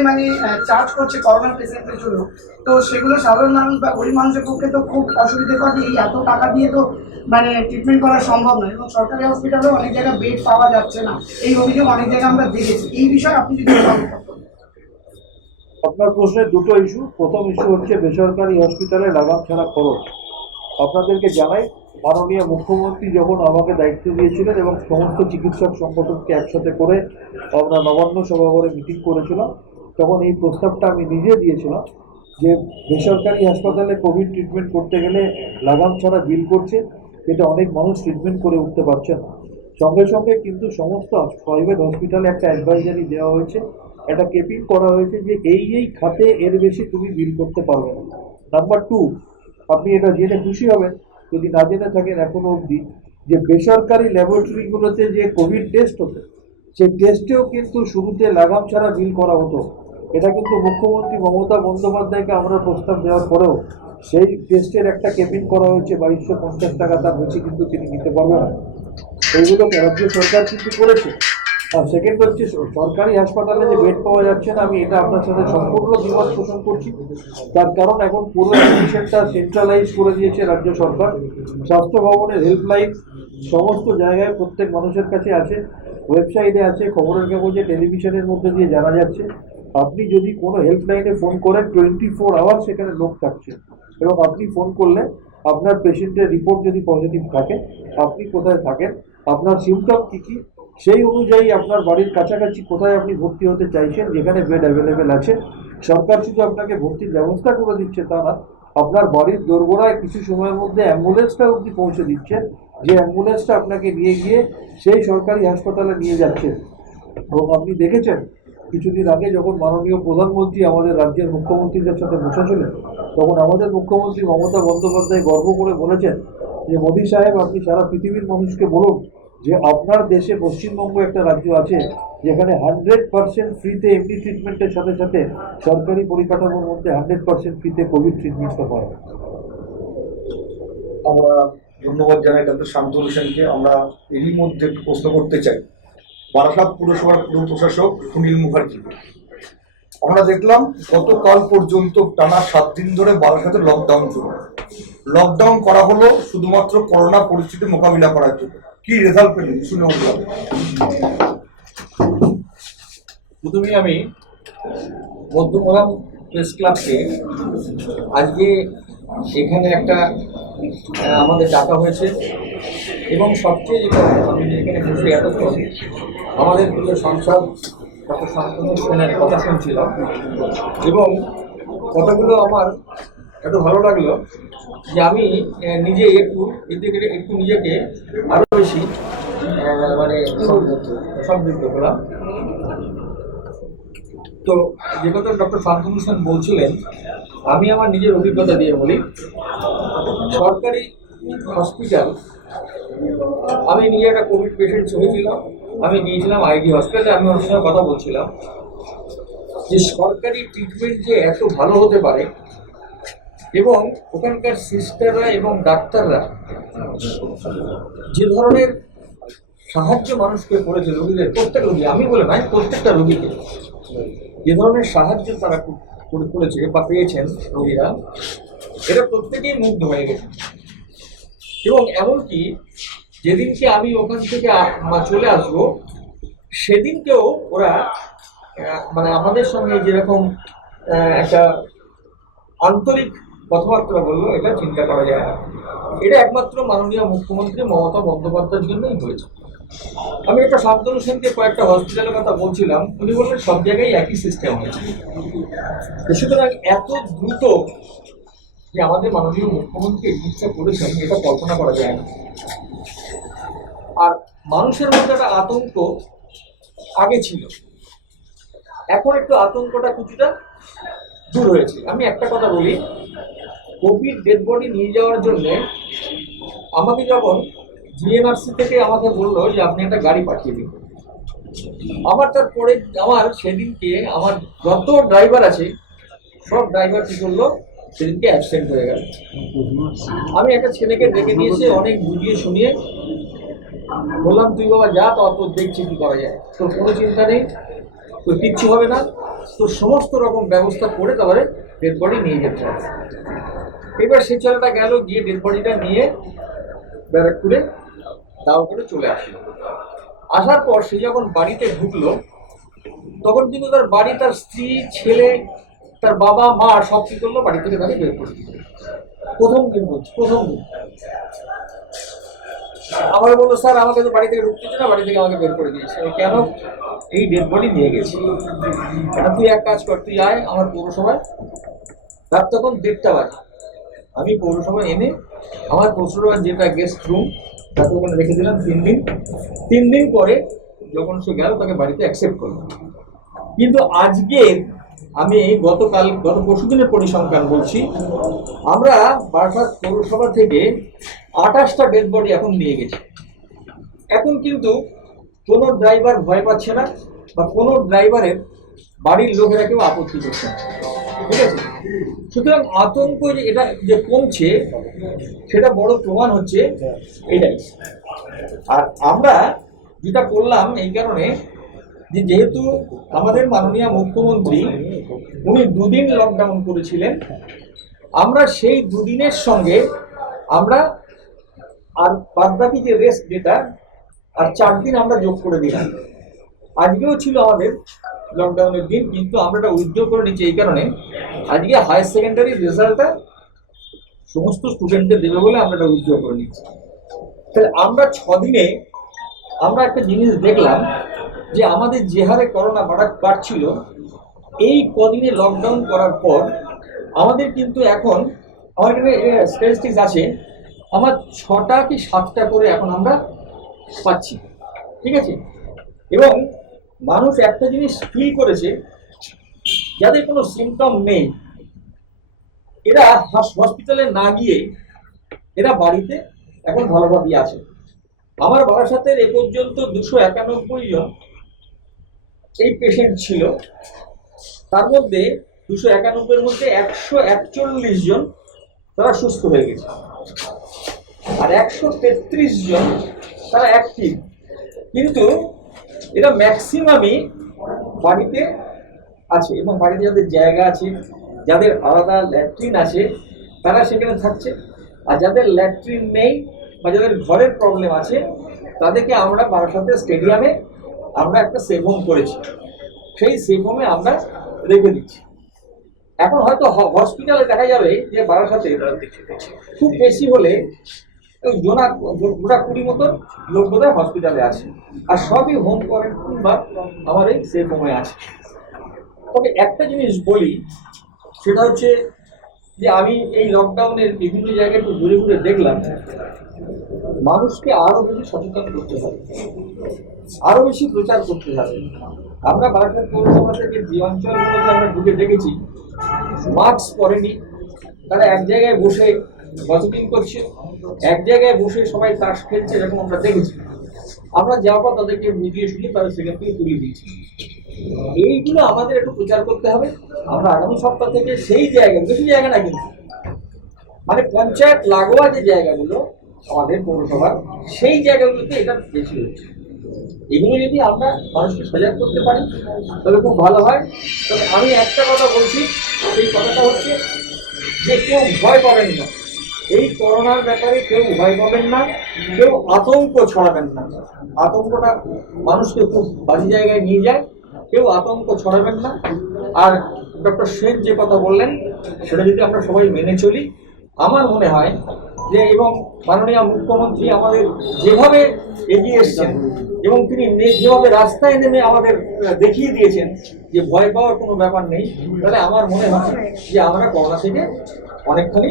চার্জ করছে করোনা পেশেন্টের জন্য, তো সেগুলো সাধারণ মানুষ বা গরিব মানুষের পক্ষে তো খুব অসুবিধেকর। এই এত টাকা দিয়ে তো ট্রিটমেন্ট করা সম্ভব নয়, এবং সরকারি হসপিটালেও অনেক জায়গায় বেড পাওয়া যাচ্ছে না, এই অভিযোগ অনেক জায়গায় আমরা দেখেছি। এই বিষয়ে আপনি যদি আপনার প্রশ্নের দুটো ইস্যু। প্রথম ইস্যু হচ্ছে বেসরকারি হসপিটালে লাগাম ছাড়া খরচ। আপনাদেরকে জানাই, মাননীয় মুখ্যমন্ত্রী যখন আমাকে দায়িত্ব দিয়েছিলেন এবং সমস্ত চিকিৎসক সংগঠনকে একসাথে করে আমরা নবান্ন সভাঘরে মিটিং করেছিলাম, তখন এই প্রস্তাবটা আমি নিজে দিয়েছিলাম যে বেসরকারি হাসপাতালে কোভিড ট্রিটমেন্ট করতে গেলে লাগাম ছাড়া বিল করছে, এটা অনেক মানুষ ট্রিটমেন্ট করে উঠতে পারছে না। সঙ্গে সঙ্গে কিন্তু সমস্ত প্রাইভেট হসপিটালে একটা অ্যাডভাইজারি দেওয়া হয়েছে, একটা কেপিং করা হয়েছে যে এই খাতে এর বেশি তুমি বিল করতে পারবে না। নাম্বার 2, আপনি এটা জেনে খুশি হবেন যদি না জেনে থাকেন এখনো অবধি, যে বেসরকারি ল্যাবরেটরিগুলোতে যে কোভিড টেস্ট হতো, সেই টেস্টেও কিন্তু শুরুতে লাগাম ছাড়া বিল করা হতো। এটা কিন্তু মুখ্যমন্ত্রী মমতা বন্দ্যোপাধ্যায়কে আমরা প্রস্তাব দেওয়ার পরেও সেই টেস্টের একটা কেপিং করা হয়েছে 2250 টাকা, তার বেশি কিন্তু তিনি নিতে পারবেন না। এইগুলো রাজ্য সরকার কিন্তু করেছে। আর সেকেন্ড হচ্ছে, সরকারি হাসপাতালে যে বেড পাওয়া যাচ্ছে না, আমি এটা আপনার সাথে সম্পূর্ণ দ্বিমত পোষণ করছি। তার কারণ এখন পুরো অ্যাডমিশনটা সেন্ট্রালাইজ করে দিয়েছে রাজ্য সরকার। স্বাস্থ্য ভবনের হেল্পলাইন সমস্ত জায়গায় প্রত্যেক মানুষের কাছে আছে, ওয়েবসাইটে আছে, খবরের কাগজে, টেলিভিশনের মধ্যে দিয়ে জানা যাচ্ছে। আপনি যদি কোনো হেল্পলাইনে ফোন করেন 24 আওয়ার সেখানে লোক থাকছে, এবং আপনি ফোন করলে আপনার পেশেন্টের রিপোর্ট যদি পজিটিভ থাকে, আপনি কোথায় থাকেন, আপনার সিমটম কী কী, সেই অনুযায়ী আপনার বাড়ির কাছাকাছি কোথায় আপনি ভর্তি হতে চাইছেন, যেখানে বেড অ্যাভেলেবেল আছে, সরকার শুধু আপনাকে ভর্তির ব্যবস্থা করে দিচ্ছে তা না, আপনার বাড়ির দোরগোড়ায় কিছু সময়ের মধ্যে অ্যাম্বুলেন্সটা অবধি পৌঁছে দিচ্ছে, যে অ্যাম্বুলেন্সটা আপনাকে নিয়ে গিয়ে সেই সরকারি হাসপাতালে নিয়ে যাচ্ছে। এবং আপনি দেখেছেন কিছুদিন আগে যখন মাননীয় প্রধানমন্ত্রী আমাদের রাজ্যের মুখ্যমন্ত্রীদের সাথে বসেছিলেন, তখন আমাদের মুখ্যমন্ত্রী মমতা বন্দ্যোপাধ্যায় গর্ব করে বলেছেন যে মোদী সাহেব, আপনি সারা পৃথিবীর মানুষকে বলুন যে আপনার দেশে পশ্চিমবঙ্গ একটা রাজ্য আছে যেখানে 100% ফ্রিতে এমনি ট্রিটমেন্টের সাথে সাথে সরকারি পরিকাঠামোর মধ্যে 100% ফ্রিতে কোভিড ট্রিটমেন্টটা হয়। আমরা ধন্যবাদ জানাই ডক্টর শামসুল হোসেনকে। আমরা এরই মধ্যে একটু প্রশ্ন করতে চাই বারাসাত পুরসভার পুর প্রশাসক সুনীল মুখার্জিকে। আমরা দেখলাম গতকাল পর্যন্ত টানা 7 দিন ধরে বারাসাতে লকডাউন ছিল। লকডাউন করা হলো শুধুমাত্র করোনা পরিস্থিতি মোকাবিলা করার জন্য। কি রেজাল্ট পেলেন শুনে উঠলাম। প্রথমে আমি মধ্যমগ্রাম প্রেস ক্লাবকে আজকে এখানে একটা আমাদের ডাকা হয়েছে, এবং সবচেয়ে যেটা আমি এখানে বসে এতক্ষণ আমাদের প্রিয় সংসদ ডক্টর শান্তনু সেনের কথা শুনছিলাম, এবং কথাগুলো আমার এত ভালো লাগলো যে আমি নিজে একটু নিজেকে আরও বেশি সংযুক্ত হলাম। তো যে কথা ডক্টর শান্তনু সেন বলছিলেন, আমি আমার নিজের অভিজ্ঞতা দিয়ে বলি। সরকারি হসপিটাল, আমি নিজে একটা কোভিড পেশেন্ট হয়েছিলাম, আমি গিয়েছিলাম আইডি হসপিটালে, আমি ওর সঙ্গে কথা বলছিলাম যে সরকারি ট্রিটমেন্ট যে এত ভালো হতে পারে, এবং ওখানকার সিস্টাররা এবং ডাক্তাররা যে ধরনের সাহায্য মানুষকে করেছে, রোগীদের প্রত্যেক রোগী, আমি বলে নয় প্রত্যেকটা রোগীকে যে ধরনের সাহায্য তারা করেছে বা পেয়েছেন রোগীরা, এটা প্রত্যেকেই মুগ্ধ হয়ে গেছে। এবং এমনকি যেদিনকে আমি ওখান থেকে চলে আসবো, সেদিনকেও ওরা আমাদের সঙ্গে যেরকম একটা আন্তরিক কথাবার্তা বললো, এটা চিন্তা করা যায় না। এটা একমাত্র মাননীয় মুখ্যমন্ত্রী মমতা বন্দ্যোপাধ্যায়ের জন্যই হয়েছে। আমি একটা শান্তনু সেনকে কয়েকটা হসপিটালের কথা বলছিলাম, উনি বললেন সব জায়গায় একই সিস্টেম হয়েছে। তো সুতরাং এত দ্রুত যে আমাদের মাননীয় মুখ্যমন্ত্রী এই জিনিসটা করেছেন, এটা কল্পনা করা যায় না। আর মানুষের মধ্যে একটা আতঙ্ক আগে ছিল, এখন একটু আতঙ্কটা কিছুটা দূর হয়েছে। আমি একটা কথা বলি, কোভিড ডেড বডি নিয়ে যাওয়ার জন্য আমাকে যখন জিএমআরসি থেকে আমাকে বললো যে আপনি একটা গাড়ি পাঠিয়ে দিন, আমার তারপরে আমার সেদিনকে আমার যত ড্রাইভার আছে সব ড্রাইভার কি করলো, সেদিনকে অ্যাবসেন্ট হয়ে গেল। আমি একটা ছেলেকে ডেকে নিয়েছে, অনেক বুঝিয়ে শুনিয়ে বললাম তুই বাবা যা, তোর দেখছি কি করা যায়, তোর কোনো চিন্তা নেই, তোর কিচ্ছু হবে না, তোর সমস্ত রকম ব্যবস্থা করে তারপরে ডেড বডি নিয়ে যেতে হবে। এবার সেই ছেলেটা গেল, গিয়ে ডেড বডিটা নিয়ে ব্যারাকপুরে দাও করে চলে আসলো। আসার পর সে যখন বাড়িতে ঢুকলো তখন কিন্তু তার বাড়ি, তার স্ত্রী, ছেলে, তার বাবা মা সব কি করলো, বাড়ি থেকে তাকে বের করে দিল। প্রথম দিন আমার বললো স্যার আমাকে তো বাড়ি থেকে ঢুকতে না, বাড়ি থেকে আমাকে বের করে দিয়েছে। আমি কেন? এই ডেড বডি নিয়ে গেছি। তুই এক কাজ কর, তুই আয় আমার পৌরসভায়। রাত তখন 1:30 বাজে। আমি পৌরসভায় এনে আমার পৌরসভার যেটা গেস্ট রুম তাকে ওখানে রেখে দিলাম 3 দিন। 3 দিন পরে যখন সে গেল তাকে বাড়িতে অ্যাকসেপ্ট করলাম। কিন্তু আজকে আমি গত পরশু দিনের পরিসংখ্যান বলছি, আমরা বারাসাত পৌরসভা থেকে 28টা ডেড বডি এখন নিয়ে গেছি। এখন কিন্তু কোনো ড্রাইভার ভয় পাচ্ছে না, বা কোনো ড্রাইভারের বাড়ির লোকেরা কেউ আপত্তি করছে না, ঠিক আছে? সুতরাং আতঙ্ক যে এটা যে কমছে, সেটা বড় প্রমাণ হচ্ছে এটাই। আর আমরা যেটা করলাম এই কারণে যে যেহেতু আমাদের মাননীয় মুখ্যমন্ত্রী উনি 2 দিন লকডাউন করেছিলেন, আমরা সেই 2 দিনের সঙ্গে আমরা আর বাদবাকি যে রেস্ট ডেটা আর 4 দিন আমরা যোগ করে দিলাম। আজকেও ছিল আমাদের লকডাউনের দিন, কিন্তু আমরা এটা উইথড্র করে নিচ্ছি এই কারণে, আজকে হায়ার সেকেন্ডারি রেজাল্টটা সমস্ত স্টুডেন্টদের দেবে বলে আমরা এটা উইথড্র করে নিচ্ছি। তাহলে আমরা 6 দিনে আমরা একটা জিনিস দেখলাম যে আমাদের যে হারে করোনা বাড়ছিল, এই কদিনে লকডাউন করার পর আমাদের কিন্তু এখন আমার এখানে স্ট্যাটিস্টিক্স আছে, আমার 6টা কি 7টা করে এখন আমরা পাচ্ছি, ঠিক আছে? এবং মানুষ একটা জিনিস ফিল করেছে, যাদের কোনো সিমটম নেই এরা হসপিটালে না গিয়ে এরা বাড়িতে এখন ভালোভাবেই আছে। আমার বারাসাতের এ পর্যন্ত 291 জন এই পেশেন্ট ছিল, তার মধ্যে 291-এর মধ্যে 141 জন তারা সুস্থ হয়ে গেছে, আর 133 জন তারা অ্যাক্টিভ। কিন্তু এরা ম্যাক্সিমামই বাড়িতে আছে, এবং বাড়িতে যাদের জায়গা আছে, যাদের আলাদা ল্যাট্রিন আছে তারা সেখানে থাকছে, আর যাদের ল্যাট্রিন নেই বা যাদের ঘরের প্রবলেম আছে তাদেরকে আমরা বারাসাতের স্টেডিয়ামে আমরা একটা সেফ হোম করেছি, সেই সেফ হোমে আমরা রেখে দিচ্ছি। এখন হয়তো হসপিটালে দেখা যাবে যে বারাসাতে খুব বেশি হলে 20 মতো লোক বোধহয় হসপিটালে আছে, আর সবই হোম কোয়ারেন্টাইন বা আমার এই সেফ হোমে আছে। তবে একটা জিনিস বলি, সেটা হচ্ছে যে আমি এই লকডাউনের বিভিন্ন জায়গায় একটু ঘুরে ঘুরে দেখলাম মানুষকে আরো বেশি সচেতন করতে হবে, আরো বেশি প্রচার করতে হবে। আমরা বারাসাত পৌরসভা থেকে যে অঞ্চলগুলোতে আমরা ঢুকে দেখেছি মাস্ক পরেনি, তারা এক জায়গায় বসে গসিপিং করছে, এক জায়গায় বসে সবাই তাস খেলছে, এরকম আমরা দেখেছি। আমরা যাওয়ার পর তাদেরকে বুঝিয়ে শুনিয়ে তাদের সেখান থেকে তুলে দিয়েছি। এইগুলো আমাদের একটু প্রচার করতে হবে। আমরা আগামী সপ্তাহ থেকে সেই জায়গা, বেশি জায়গা না কিন্তু মানে পঞ্চায়েত লাগোয়া যে জায়গাগুলো আমাদের পৌরসভা, সেই জায়গাগুলোতে এটা বেশি হচ্ছে। এগুলো যদি আমরা মানুষকে সজাগ করতে পারি তাহলে খুব ভালো হয়। তবে আমি একটা কথা বলছি, সেই কথাটা হচ্ছে যে কেউ ভয় পাবেন না, এই করোনার ব্যাপারে কেউ ভয় পাবেন না, কেউ আতঙ্ক ছড়াবেন না। আতঙ্কটা মানুষকে খুব বাজে জায়গায় নিয়ে যায়, কেউ আতঙ্ক ছড়াবেন না। আর ডক্টর সেন যে কথা বললেন সেটা যদি আমরা সবাই মেনে চলি, আমার মনে হয় যে এবং মাননীয় মুখ্যমন্ত্রী আমাদের যেভাবে এগিয়ে এসেছেন এবং তিনি যেভাবে রাস্তায় নেমে আমাদের দেখিয়ে দিয়েছেন যে ভয় পাওয়ার কোনো ব্যাপার নেই, তাহলে আমার মনে হয় যে আমরা করোনা থেকে অনেকখানি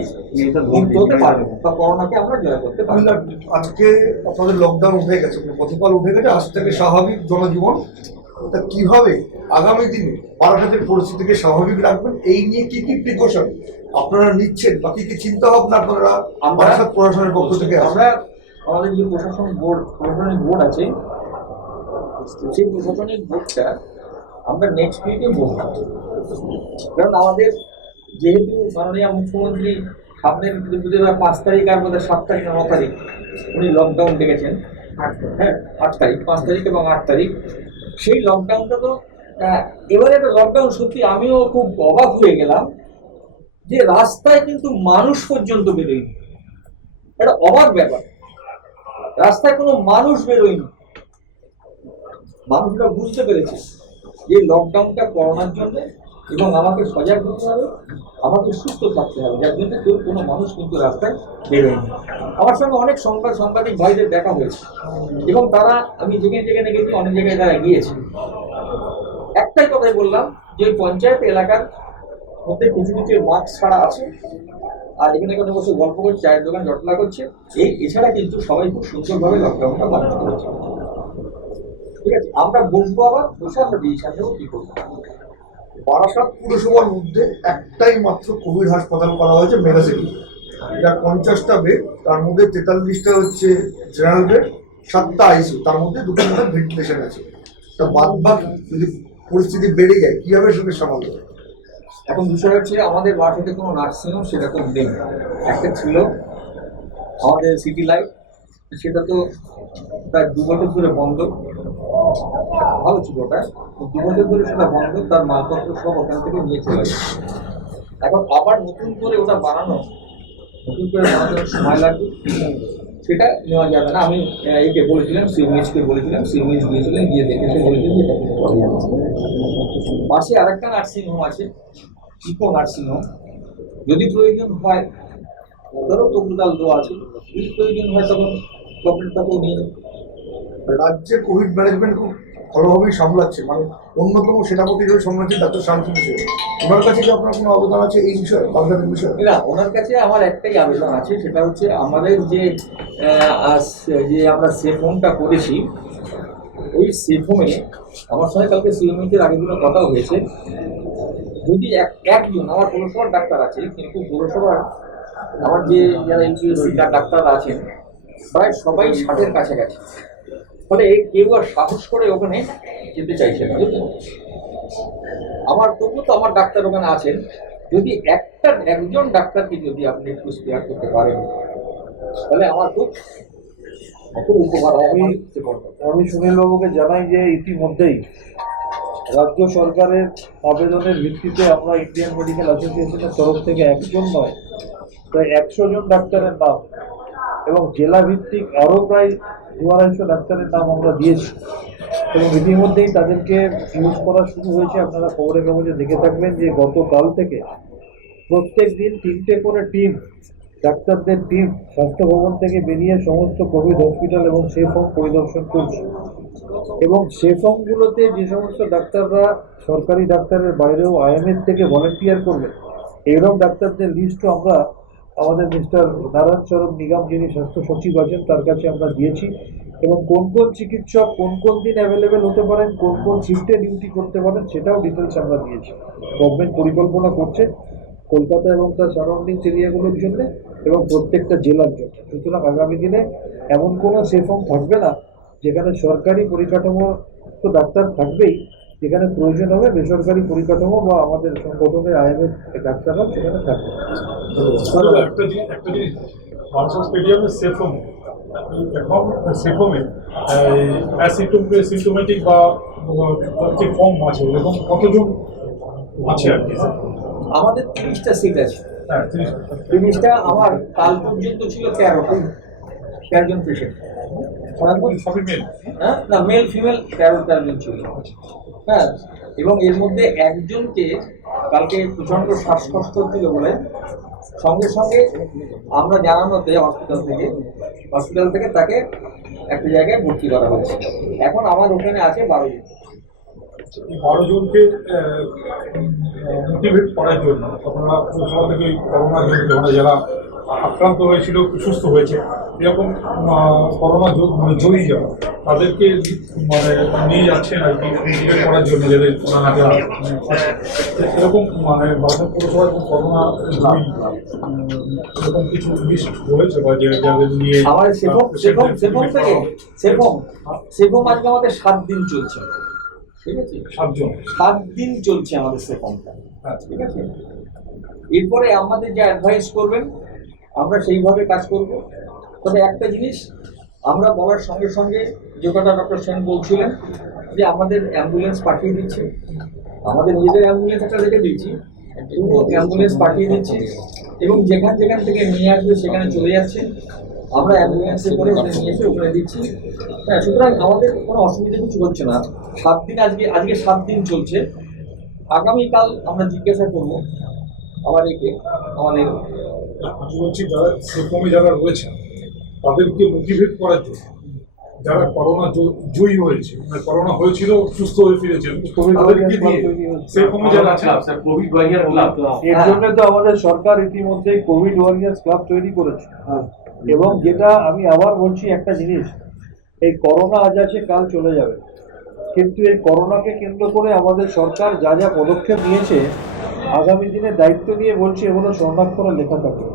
মুক্ত হতে পারবো বা করোনাকে আমরা জয় করতে পারবো। আজকে আপনাদের লকডাউন উঠে গেছে, গতকাল উঠে গেছে, আজ থেকে স্বাভাবিক জনজীবন। তা কিভাবে আগামী দিনে বারাসাতের পরিস্থিতিকে স্বাভাবিক রাখবেন, এই নিয়ে কি কি প্রিকশন আপনারা নিচ্ছেন বা কি কি চিন্তা ভাবনা আপনারা বারাসাত প্রশাসনের পক্ষ থেকে আমরা আমাদের যে প্রশাসনিক বোর্ড আছে, সেই প্রশাসনিক বোর্ডটা আমরা নেক্সট উইকে বললাম, কারণ আমাদের যেহেতু মাননীয় মুখ্যমন্ত্রী সামনের 5 তারিখ আর বোধহয় 7 তারিখ না 9 তারিখ উনি লকডাউন ডেকেছেন, হ্যাঁ 8 তারিখ, 5 তারিখ এবং 8 তারিখ, সেই লকডাউনটা তো এবারে একটা লকডাউন সত্যি আমিও খুব অবাক হয়ে গেলাম যে রাস্তায় কিন্তু মানুষ পর্যন্ত বেরোয়নি। একটা অবাক ব্যাপার, রাস্তায় কোনো মানুষ বেরোয়নি। মানুষরা বুঝতে পেরেছে যে লকডাউনটা করোনার জন্য এবং আমাকে সজাগ হতে হবে, আমাকে সুস্থ থাকতে হবে, যার জন্য কেউ কোনো মানুষ কিন্তু রাস্তায় বেরোয়নি। আমার সঙ্গে অনেক সাংবাদিক ভাইদের দেখা হয়েছে এবং তারা, আমি যেখানে যেখানে গেছি অনেক জায়গায় তারা গিয়েছে, একটাই কথাই বললাম যে পঞ্চায়েত এলাকার মধ্যে কিছু কিছু মাস্ক ছাড়া আছে, আর এখানে কোনো বসে গল্প করছে, চায়ের দোকান জটলা করছে, এছাড়া কিন্তু সবাই খুব সুন্দরভাবে লকডাউনটা পালন করেছে। ঠিক আছে, আমরা বসবো, আবার বসে আমরা ডিসিশন নেবো কি করবো। বারাসাত পুরসভার মধ্যে একটাই মাত্র কোভিড হাসপাতাল করা হয়েছে মেগাসিটি, যার 50টা বেড, তার মধ্যে 43টা হচ্ছে জেনারেল বেড, 7টা আইসিইউ, তার মধ্যে 2টো ভেন্টিলেশন আছে। তা বাদ বাকি যদি পরিস্থিতি বেড়ে যায় কিভাবে সেটা সামাল দেবে? এখন বিষয় হচ্ছে আমাদের বাড়িতে কোনো নার্সিংহোম সেরকম নেই। একটা ছিল আমাদের সিটি লাইফ, সেটা তো প্রায় 2 বছর ধরে বন্ধ, ভালো ছিল ওটা, 2 বছর ধরে সেটা বন্ধ, তার মালপত্র সব ওখান থেকে নিয়ে চলে গেছে। এখন আবার নতুন করে ওটা বানানোর সময় লাগবে, সেটা নেওয়া যাবে না। আমি একে বলেছিলাম, সিএমএইচকে বলেছিলাম, সিএমএইচ গিয়েছিলেন, গিয়ে দেখেছে, বলেছিলেন এটা কিছু করা যাবে। পাশে আরেকটা নার্সিংহোম আছে, ইকো নার্সিংহোম, যদি প্রয়োজন হয়, ধরো তবুদাল দেওয়া আছে, যদি প্রয়োজন হয় তখন গভর্নমেন্টটাকেও নিয়ে যাবে। রাজ্যে কোভিড ম্যানেজমেন্ট খুব ভালোভাবেই সামলাচ্ছে, মানে অন্যতম সেনাপতি হিসেবে সামলাচ্ছে ডাক্তার শান্তনু সেন। ওনার কাছে কি আপনার কোনো আবেদন আছে এই বিষয়ে, বাংলাদেশের বিষয়ে? না, ওনার কাছে আমার একটাই আবেদন আছে, সেটা হচ্ছে আমাদের যে আমরা সেফ হোমটা করেছি, ওই সেফ হোমে আমার সঙ্গে কালকে সিএমএইচের আগে দুটো কথা হয়েছে, যদি একজন, আমার পৌরসভার ডাক্তার আছে, কিন্তু পৌরসভার আমার যে যারা ইউপিএসসি ডাক্তাররা আছেন প্রায় সবাই 60-এর কাছাকাছি, ফলে কেউ আর সাহস করে ওখানে যেতে চাইছে না। আমার তবু তো আমার ডাক্তার ওখানে আছেন, যদি একজন ডাক্তারকে যদি আপনি একটু স্পেয়ার করতে পারেন তাহলে আমার খুব উপকার হয়। আমি সুনীল বাবুকে জানাই যে ইতিমধ্যেই রাজ্য সরকারের আবেদনের ভিত্তিতে আমরা ইন্ডিয়ান মেডিকেল অ্যাসোসিয়েশনের তরফ থেকে একজন নয় প্রায় 100 জন ডাক্তারের নাম এবং জেলা ভিত্তিক আরও প্রায় 200 ডাক্তারের নাম আমরা দিয়েছি এবং ইতিমধ্যেই তাদেরকে ইউজ করা শুরু হয়েছে। আপনারা খবরের কাগজে দেখে থাকবেন যে গতকাল থেকে প্রত্যেক দিন 3টে করে টিম, ডাক্তারদের টিম স্বাস্থ্য ভবন থেকে বেরিয়ে সমস্ত কোভিড হসপিটাল এবং সেফ হোম পরিদর্শন করছে এবং সেফ হোমগুলোতে যে সমস্ত ডাক্তাররা সরকারি ডাক্তারের বাইরেও আইএমএস থেকে ভলেন্টিয়ার করবে, এইরকম ডাক্তারদের লিস্টও আমরা আমাদের মিস্টার নারায়ণ চরণ নিগম, যিনি স্বাস্থ্য সচিব আছেন, তার কাছে আমরা দিয়েছি এবং কোন কোন চিকিৎসক কোন কোন দিন অ্যাভেলেবেল হতে পারেন, কোন কোন শিফটে ডিউটি করতে পারেন, সেটাও ডিটেলস আমরা দিয়েছি। গভর্নমেন্ট পরিকল্পনা করছে কলকাতা এবং তার সারাউন্ডিংস এরিয়াগুলোর জন্য এবং প্রত্যেকটা জেলার জন্য। সুতরাং আগামী দিনে এমন কোনো সেফ হোম থাকবে না যেখানে সরকারি পরিকাঠামো তো ডাক্তার থাকবেই, যেখানে প্রয়োজন হবে বেসরকারি পরিকাঠামো বা আমাদের সংগঠনের আইএমএস ডাক্তাররা সেখানে থাকবে। একটা জিনিস বারাসাত স্টেডিয়ামে সেফ হোম, এখন সেফ হোমে অ্যাসিম্পটোমেটিক বা যে কম আছে এবং কতজন আছে আর কি? আমাদের 30টা সিট আছে, হ্যাঁ 30টা। আমার কাল পর্যন্ত ছিল 13 জন পেশেন্ট, সবই মেল, হ্যাঁ না মেল ফিমেল 13 জন ছিল, হ্যাঁ। এবং এর মধ্যে একজনকে কালকে প্রচণ্ড শ্বাসকষ্ট হচ্ছিল বলে সঙ্গে সঙ্গে আমরা জানানোতে হসপিটাল থেকে তাকে একটা জায়গায় ভর্তি করা হয়েছে। এখন আমার ওখানে আছে 12 জন। এই 12 জনকে মোটিভেট করার জন্য আপনারা পুরসভা থেকে করোনার জন্য যারা আক্রান্ত হয়েছিল সুস্থ হয়েছে এরকম করোনা মানে জয়ী যারা তাদেরকে মানে নিয়ে যাচ্ছেন আর কি মোটিভেট করার জন্য যাদের এরকম মানে বারাসাত পুরসভা এবং করোনা জয়ী এরকম কিছু লিস্ট হয়েছে বা যাদের নিয়ে আমাদের সেফম আজকে আমাদের 7 দিন চলছে, ঠিক আছে? 7 জন 7 দিন চলছে আমাদের সেফমটা, ঠিক আছে? এরপরে আমাদের যা অ্যাডভাইস করবেন আমরা সেইভাবে কাজ করব। তবে একটা জিনিস আমরা বলার সঙ্গে সঙ্গে যে কথা ডক্টর সেন বলছিলেন যে আমাদের অ্যাম্বুলেন্স পাঠিয়ে দিচ্ছি, আমাদের নিজেদের অ্যাম্বুলেন্স একটা রেখে দিচ্ছি, অ্যাম্বুলেন্স পাঠিয়ে দিচ্ছি এবং যেখান থেকে নিয়ে আসবে সেখানে চলে যাচ্ছে। আমরা অ্যাম্বুলেন্সে করে ওখানে নিয়ে এসে ওখানে দিচ্ছি। হ্যাঁ, সুতরাং আমাদের কোনো অসুবিধা কিছু হচ্ছে না। 7 দিন আজকে 7 দিন চলছে। আগামীকাল আমরা জিজ্ঞাসা করবো আমাদের আমি বলছি যারা সেরকমই যারা রয়েছে তাদেরকে মোটিভেট করার জন্য যারা করোনা জয়ী হয়েছে মানে করোনা হয়েছিল সুস্থ হয়ে ফিরেছেন তাদেরকে দিয়ে সেরকমই যারা আছে কোভিড ওয়ারিয়ার ক্লাব এর জন্য তো আমাদের সরকার ইতিমধ্যেই কোভিড ওয়ারিয়ার্স ক্লাব তৈরি করেছে। এবং যেটা আমি আবার বলছি একটা জিনিস, এই করোনা আজ আছে কাল চলে যাবে, কিন্তু এই করোনাকে কেন্দ্র করে আমাদের সরকার যা যা পদক্ষেপ নিয়েছে আগামী দিনে দায়িত্ব নিয়ে বলছি এগুলো স্বর্ণাক্ষরে লেখা থাকে।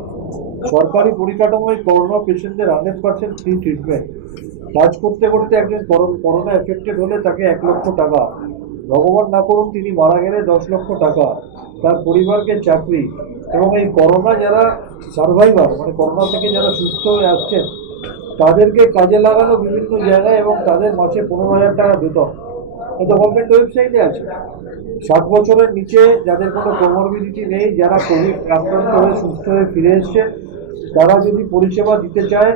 সরকারি পরিকাঠামোয় করোনা পেশেন্টদের 100% ফ্রি ট্রিটমেন্ট, কাজ করতে করতে একজন করোনা এফেক্টেড হলে তাকে 1 লক্ষ টাকা, ভগবান না করুন তিনি মারা গেলে 10 লক্ষ টাকা, তার পরিবারকে চাকরি, এবং এই করোনা যারা সার্ভাইভার মানে করোনা থেকে যারা সুস্থ হয়ে আসছেন তাদেরকে কাজে লাগানো বিভিন্ন জায়গায় এবং তাদের মাসে 15,000 টাকা বেতন। এটা গভর্নমেন্ট ওয়েবসাইটে আছে। 60 বছরের নিচে যাদের কোনো কোমরবিডিটি নেই, যারা কোভিড আক্রান্ত হয়ে সুস্থ হয়ে ফিরে এসছে, তারা যদি পরিষেবা দিতে চায়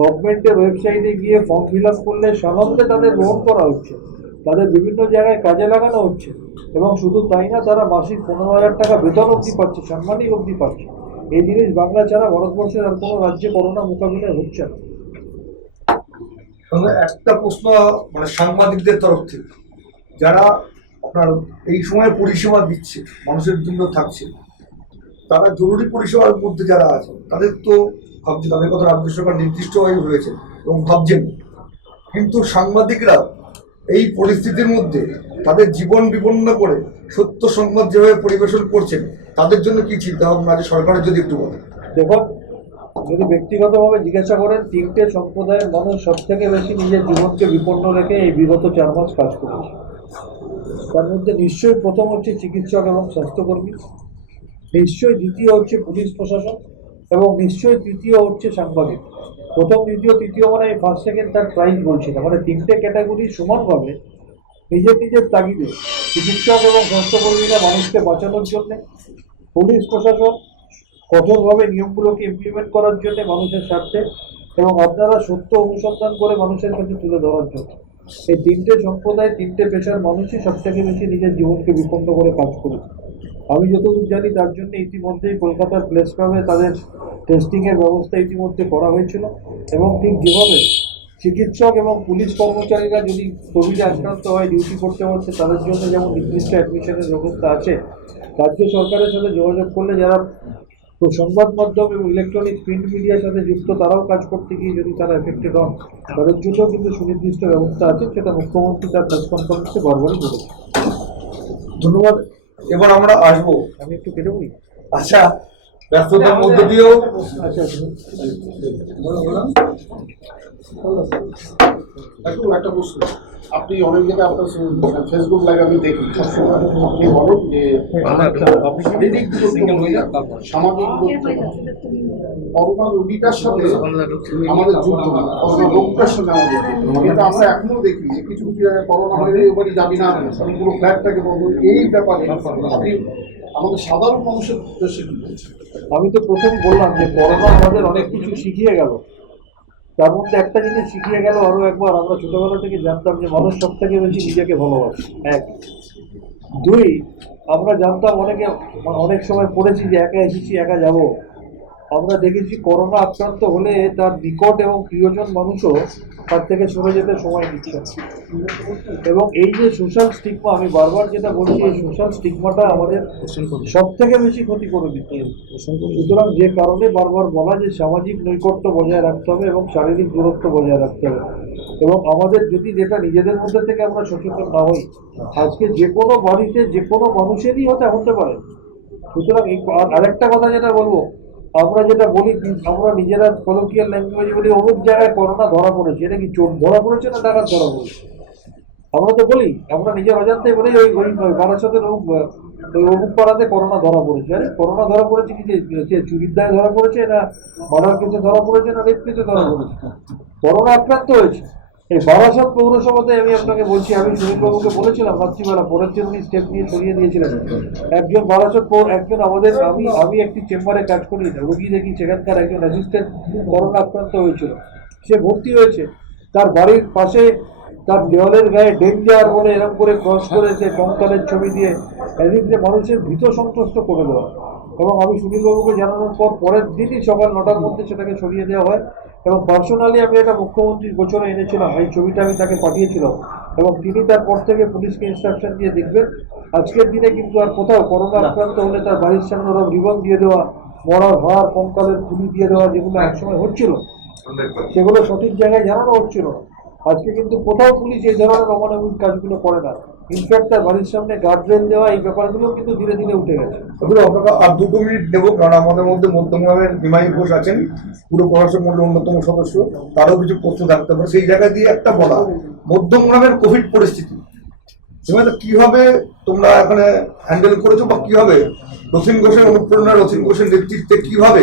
গভর্নমেন্টের ওয়েবসাইটে গিয়ে ফর্ম ফিল আপ করলে সানন্দে তাদের গ্রহণ করা হচ্ছে, তাদের বিভিন্ন জায়গায় কাজে লাগানো হচ্ছে। এবং শুধু তাই না, তারা মাসিক 15,000 টাকা বেতন অবধি পাচ্ছে, সাম্মানিক অবধি পাচ্ছে। এই জিনিস বাংলা ছাড়া ভারতবর্ষের আর কোনো রাজ্যে করোনা মোকাবিলায় হচ্ছে না। একটা প্রশ্ন মানে সাংবাদিকদের তরফ থেকে যারা আপনার এই সময় পরিষেবা দিচ্ছে মানুষের জন্য থাকছে, তারা জরুরি পরিষেবার মধ্যে যারা আছে তাদের তো ভাবছে তাদের কথা রাজ্য সরকার নির্দিষ্টভাবে হয়েছে এবং ভাবছেন, কিন্তু সাংবাদিকরা এই পরিস্থিতির মধ্যে তাদের জীবন বিপন্ন করে সত্য সংবাদ যেভাবে পরিবেশন করছেন তাদের জন্য কি চিন্তা ভাবনা আছে সরকারের, যদি একটু বলেন? দেখুন, যদি ব্যক্তিগতভাবে জিজ্ঞাসা করেন, 3টে সম্প্রদায়ের মানুষ সব থেকে বেশি নিজের জীবনকে বিপন্ন রেখে এই বিগত 4 মাস কাজ করেছে। তার মধ্যে নিশ্চয়ই প্রথম হচ্ছে চিকিৎসক এবং স্বাস্থ্যকর্মী, নিশ্চয়ই দ্বিতীয় হচ্ছে পুলিশ প্রশাসন, এবং নিশ্চয়ই তৃতীয় হচ্ছে সাংবাদিক। প্রথম, দ্বিতীয়, তৃতীয় মানে এই ফার্স্ট সেকেন্ড থার্ড প্রাইজ বলছি না, মানে 3টে ক্যাটাগরি সমানভাবে নিজের তাগিদে চিকিৎসক এবং স্বাস্থ্যকর্মীরা মানুষকে বাঁচানোর জন্যে, পুলিশ প্রশাসন কঠোরভাবে নিয়মগুলোকে ইমপ্লিমেন্ট করার জন্য মানুষের স্বার্থে, এবং আপনারা সত্য অনুসন্ধান করে মানুষের কাছে তুলে ধরার জন্য। এই 3টে সম্প্রদায়, 3টে পেশার মানুষই সব থেকে বেশি নিজের জীবনকে বিপন্ন করে কাজ করেছে। আমি যতদূর জানি তার জন্য ইতিমধ্যেই কলকাতার প্লেস ক্লাবে তাদের টেস্টিংয়ের ব্যবস্থা ইতিমধ্যে করা হয়েছিল। এবং ঠিক যেভাবে চিকিৎসক এবং পুলিশ কর্মচারীরা যদি কোভিডে আক্রান্ত হয় ডিউটি করতে পারছে, তাদের জন্য যেমন নির্দিষ্ট অ্যাডমিশনের ব্যবস্থা আছে, রাজ্য সরকারের সাথে যোগাযোগ করলে যারা সংবাদ মাধ্যম এবং ইলেকট্রনিক প্রিন্ট মিডিয়ার সাথে যুক্ত তারাও কাজ করতে গিয়ে যদি তারা এফেক্টেড হন, তাদের জন্যও কিন্তু সুনির্দিষ্ট ব্যবস্থা আছে, সেটা মুখ্যমন্ত্রী তার প্রেস কনফারেন্সে বারবারই বলেছে। ধন্যবাদ। এবার আমরা আসবো, আমি একটু কেটে বলি। আচ্ছা, ব্যস্ততার মধ্য দিয়েও আচ্ছা, একটা প্রশ্ন, আপনি অনেক জায়গায় আপনার ফেসবুক লাইভ আমি দেখি সবসময় আপনি বলেন যে শারীরিক সামাজিক করোনা রোগীটার সাথে আমাদের যুদ্ধ না, করোনা রোগটার সাথে আমাদের কিন্তু আমরা এখনো দেখি যে কিছু কিছু জায়গায় করোনা হলে এবারে যাবি না, পুরো ফ্ল্যাটটাকে বলবো। এই ব্যাপারে আপনি আমাদের সাধারণ মানুষের উদ্দেশ্যে কি বলছেন? আমি তো প্রথম বললাম যে করোনা আমাদের অনেক কিছু শিখিয়ে গেল। তার মধ্যে একটা জিনিস শিখিয়ে গেল আরো একবার, আমরা ছোটবেলা থেকে জানতাম যে মানুষ সব থেকে বেশি নিজেকে ভালোবাসে। 1, 2, আমরা জানতাম অনেক সময় পড়েছি যে একা এসেছি একা যাব, আমরা দেখেছি করোনা আক্রান্ত হলে তার নিকট এবং প্রিয়জন মানুষও তার থেকে সরে যেতে সময় নিচ্ছে। এবং এই যে সোশ্যাল স্টিগমা, আমি বারবার যেটা বলছি, এই সোশ্যাল স্টিগমাটা আমাদের সব থেকে বেশি ক্ষতি করে দিচ্ছে। সুতরাং যে কারণে বারবার বলা যে সামাজিক নৈকট্য বজায় রাখতে হবে এবং শারীরিক দূরত্ব বজায় রাখতে হবে। এবং আমাদের যদি যেটা নিজেদের মধ্যে থেকে আমরা সচেতন না হই, আজকে যে কোনো বাড়িতে যে কোনো মানুষেরই হতে পারে। সুতরাং এই আরেকটা কথা যেটা বলবো, আমরা যেটা বলি, আমরা নিজেরা কলোকিয়াল ল্যাঙ্গুয়েজ বলি অমুক জায়গায় করোনা ধরা পড়েছে, এটা কি চোর ধরা পড়েছে না ডাকাত ধরা পড়েছে? আমরা তো বলি, আমরা নিজের অজান্তে বলি ওই বারাসাতের ওই অমুক পাড়াতে করোনা ধরা পড়েছে। আরে করোনা ধরা পড়েছে কি, যে চুরির দায়ে ধরা পড়েছে না মার্ডার কেসে ধরা পড়েছে না রেপ কেসে ধরা পড়েছে? করোনা আক্রান্ত হয়েছে। এই বারাসাত পৌরসভাতে আমি আপনাকে বলছি, আমি সুনীলবাবুকে বলেছিলাম রাত্রিবেলা, পরের দিন উনি স্টেপ নিয়ে সরিয়ে দিয়েছিলেন। একজন বারাসাত একজন আমাদের, আমি একটি চেম্বারে কাজ করি, রোগী দেখি, সেখানকার একজন অ্যাসিস্ট্যান্ট করোনা আক্রান্ত হয়েছিল, সে ভর্তি হয়েছে। তার বাড়ির পাশে তার দেওয়ালের গায়ে ডেঞ্জার বলে এরকম করে ক্রস করেছে কঙ্কালের ছবি দিয়ে, এদিক যে মানুষের ভীত সন্ত্রস্ত করে দেওয়া। এবং আমি সুনীলবাবুকে জানানোর পর পরের দিনই সকাল 9টার মধ্যে সেটাকে সরিয়ে দেওয়া হয়। এবং পার্সোনালি আমি এটা মুখ্যমন্ত্রীর গোচরে এনেছিলাম, এই ছবিটা আমি তাকে পাঠিয়েছিলাম। এবং তিনি তারপর থেকে পুলিশকে ইনস্ট্রাকশন দিয়ে দেখবেন আজকের দিনে কিন্তু আর কোথাও করোনা আক্রান্ত হলে তার বাড়ির সামনে ওরা রিবন দিয়ে দেওয়া, মরার হাড়, কঙ্কালের তুলি দিয়ে দেওয়া, যেগুলো একসময় হচ্ছিল সেগুলো সঠিক জায়গায় জানানো হচ্ছিল না। আজকে কিন্তু কোথাও পুলিশ এই ধরনের অমানবিক কাজগুলো করে না। ইনফ্যাক্ট তার বাড়ির সামনে গার্ডরেল দেওয়া, এই ব্যাপারগুলো কিন্তু ধীরে ধীরে উঠে গেছে। আপনারা আর 2 মিনিট দেবো, কারণ আমাদের মধ্যে মধ্যমগ্রামের নিমাই ঘোষ আছেন, পুরো প্রশাসক মন্ডলের অন্যতম সদস্য, তারও কিছু তথ্য থাকতে পারে। সেই জায়গায় দিয়ে একটা বলা, মধ্যমগ্রামের কোভিড পরিস্থিতি কিভাবে তোমরা এখানে হ্যান্ডেল করেছো, বা কিভাবে রথিন ঘোষের অনুপ্রেরণা, রথিন ঘোষের নেতৃত্বে কিভাবে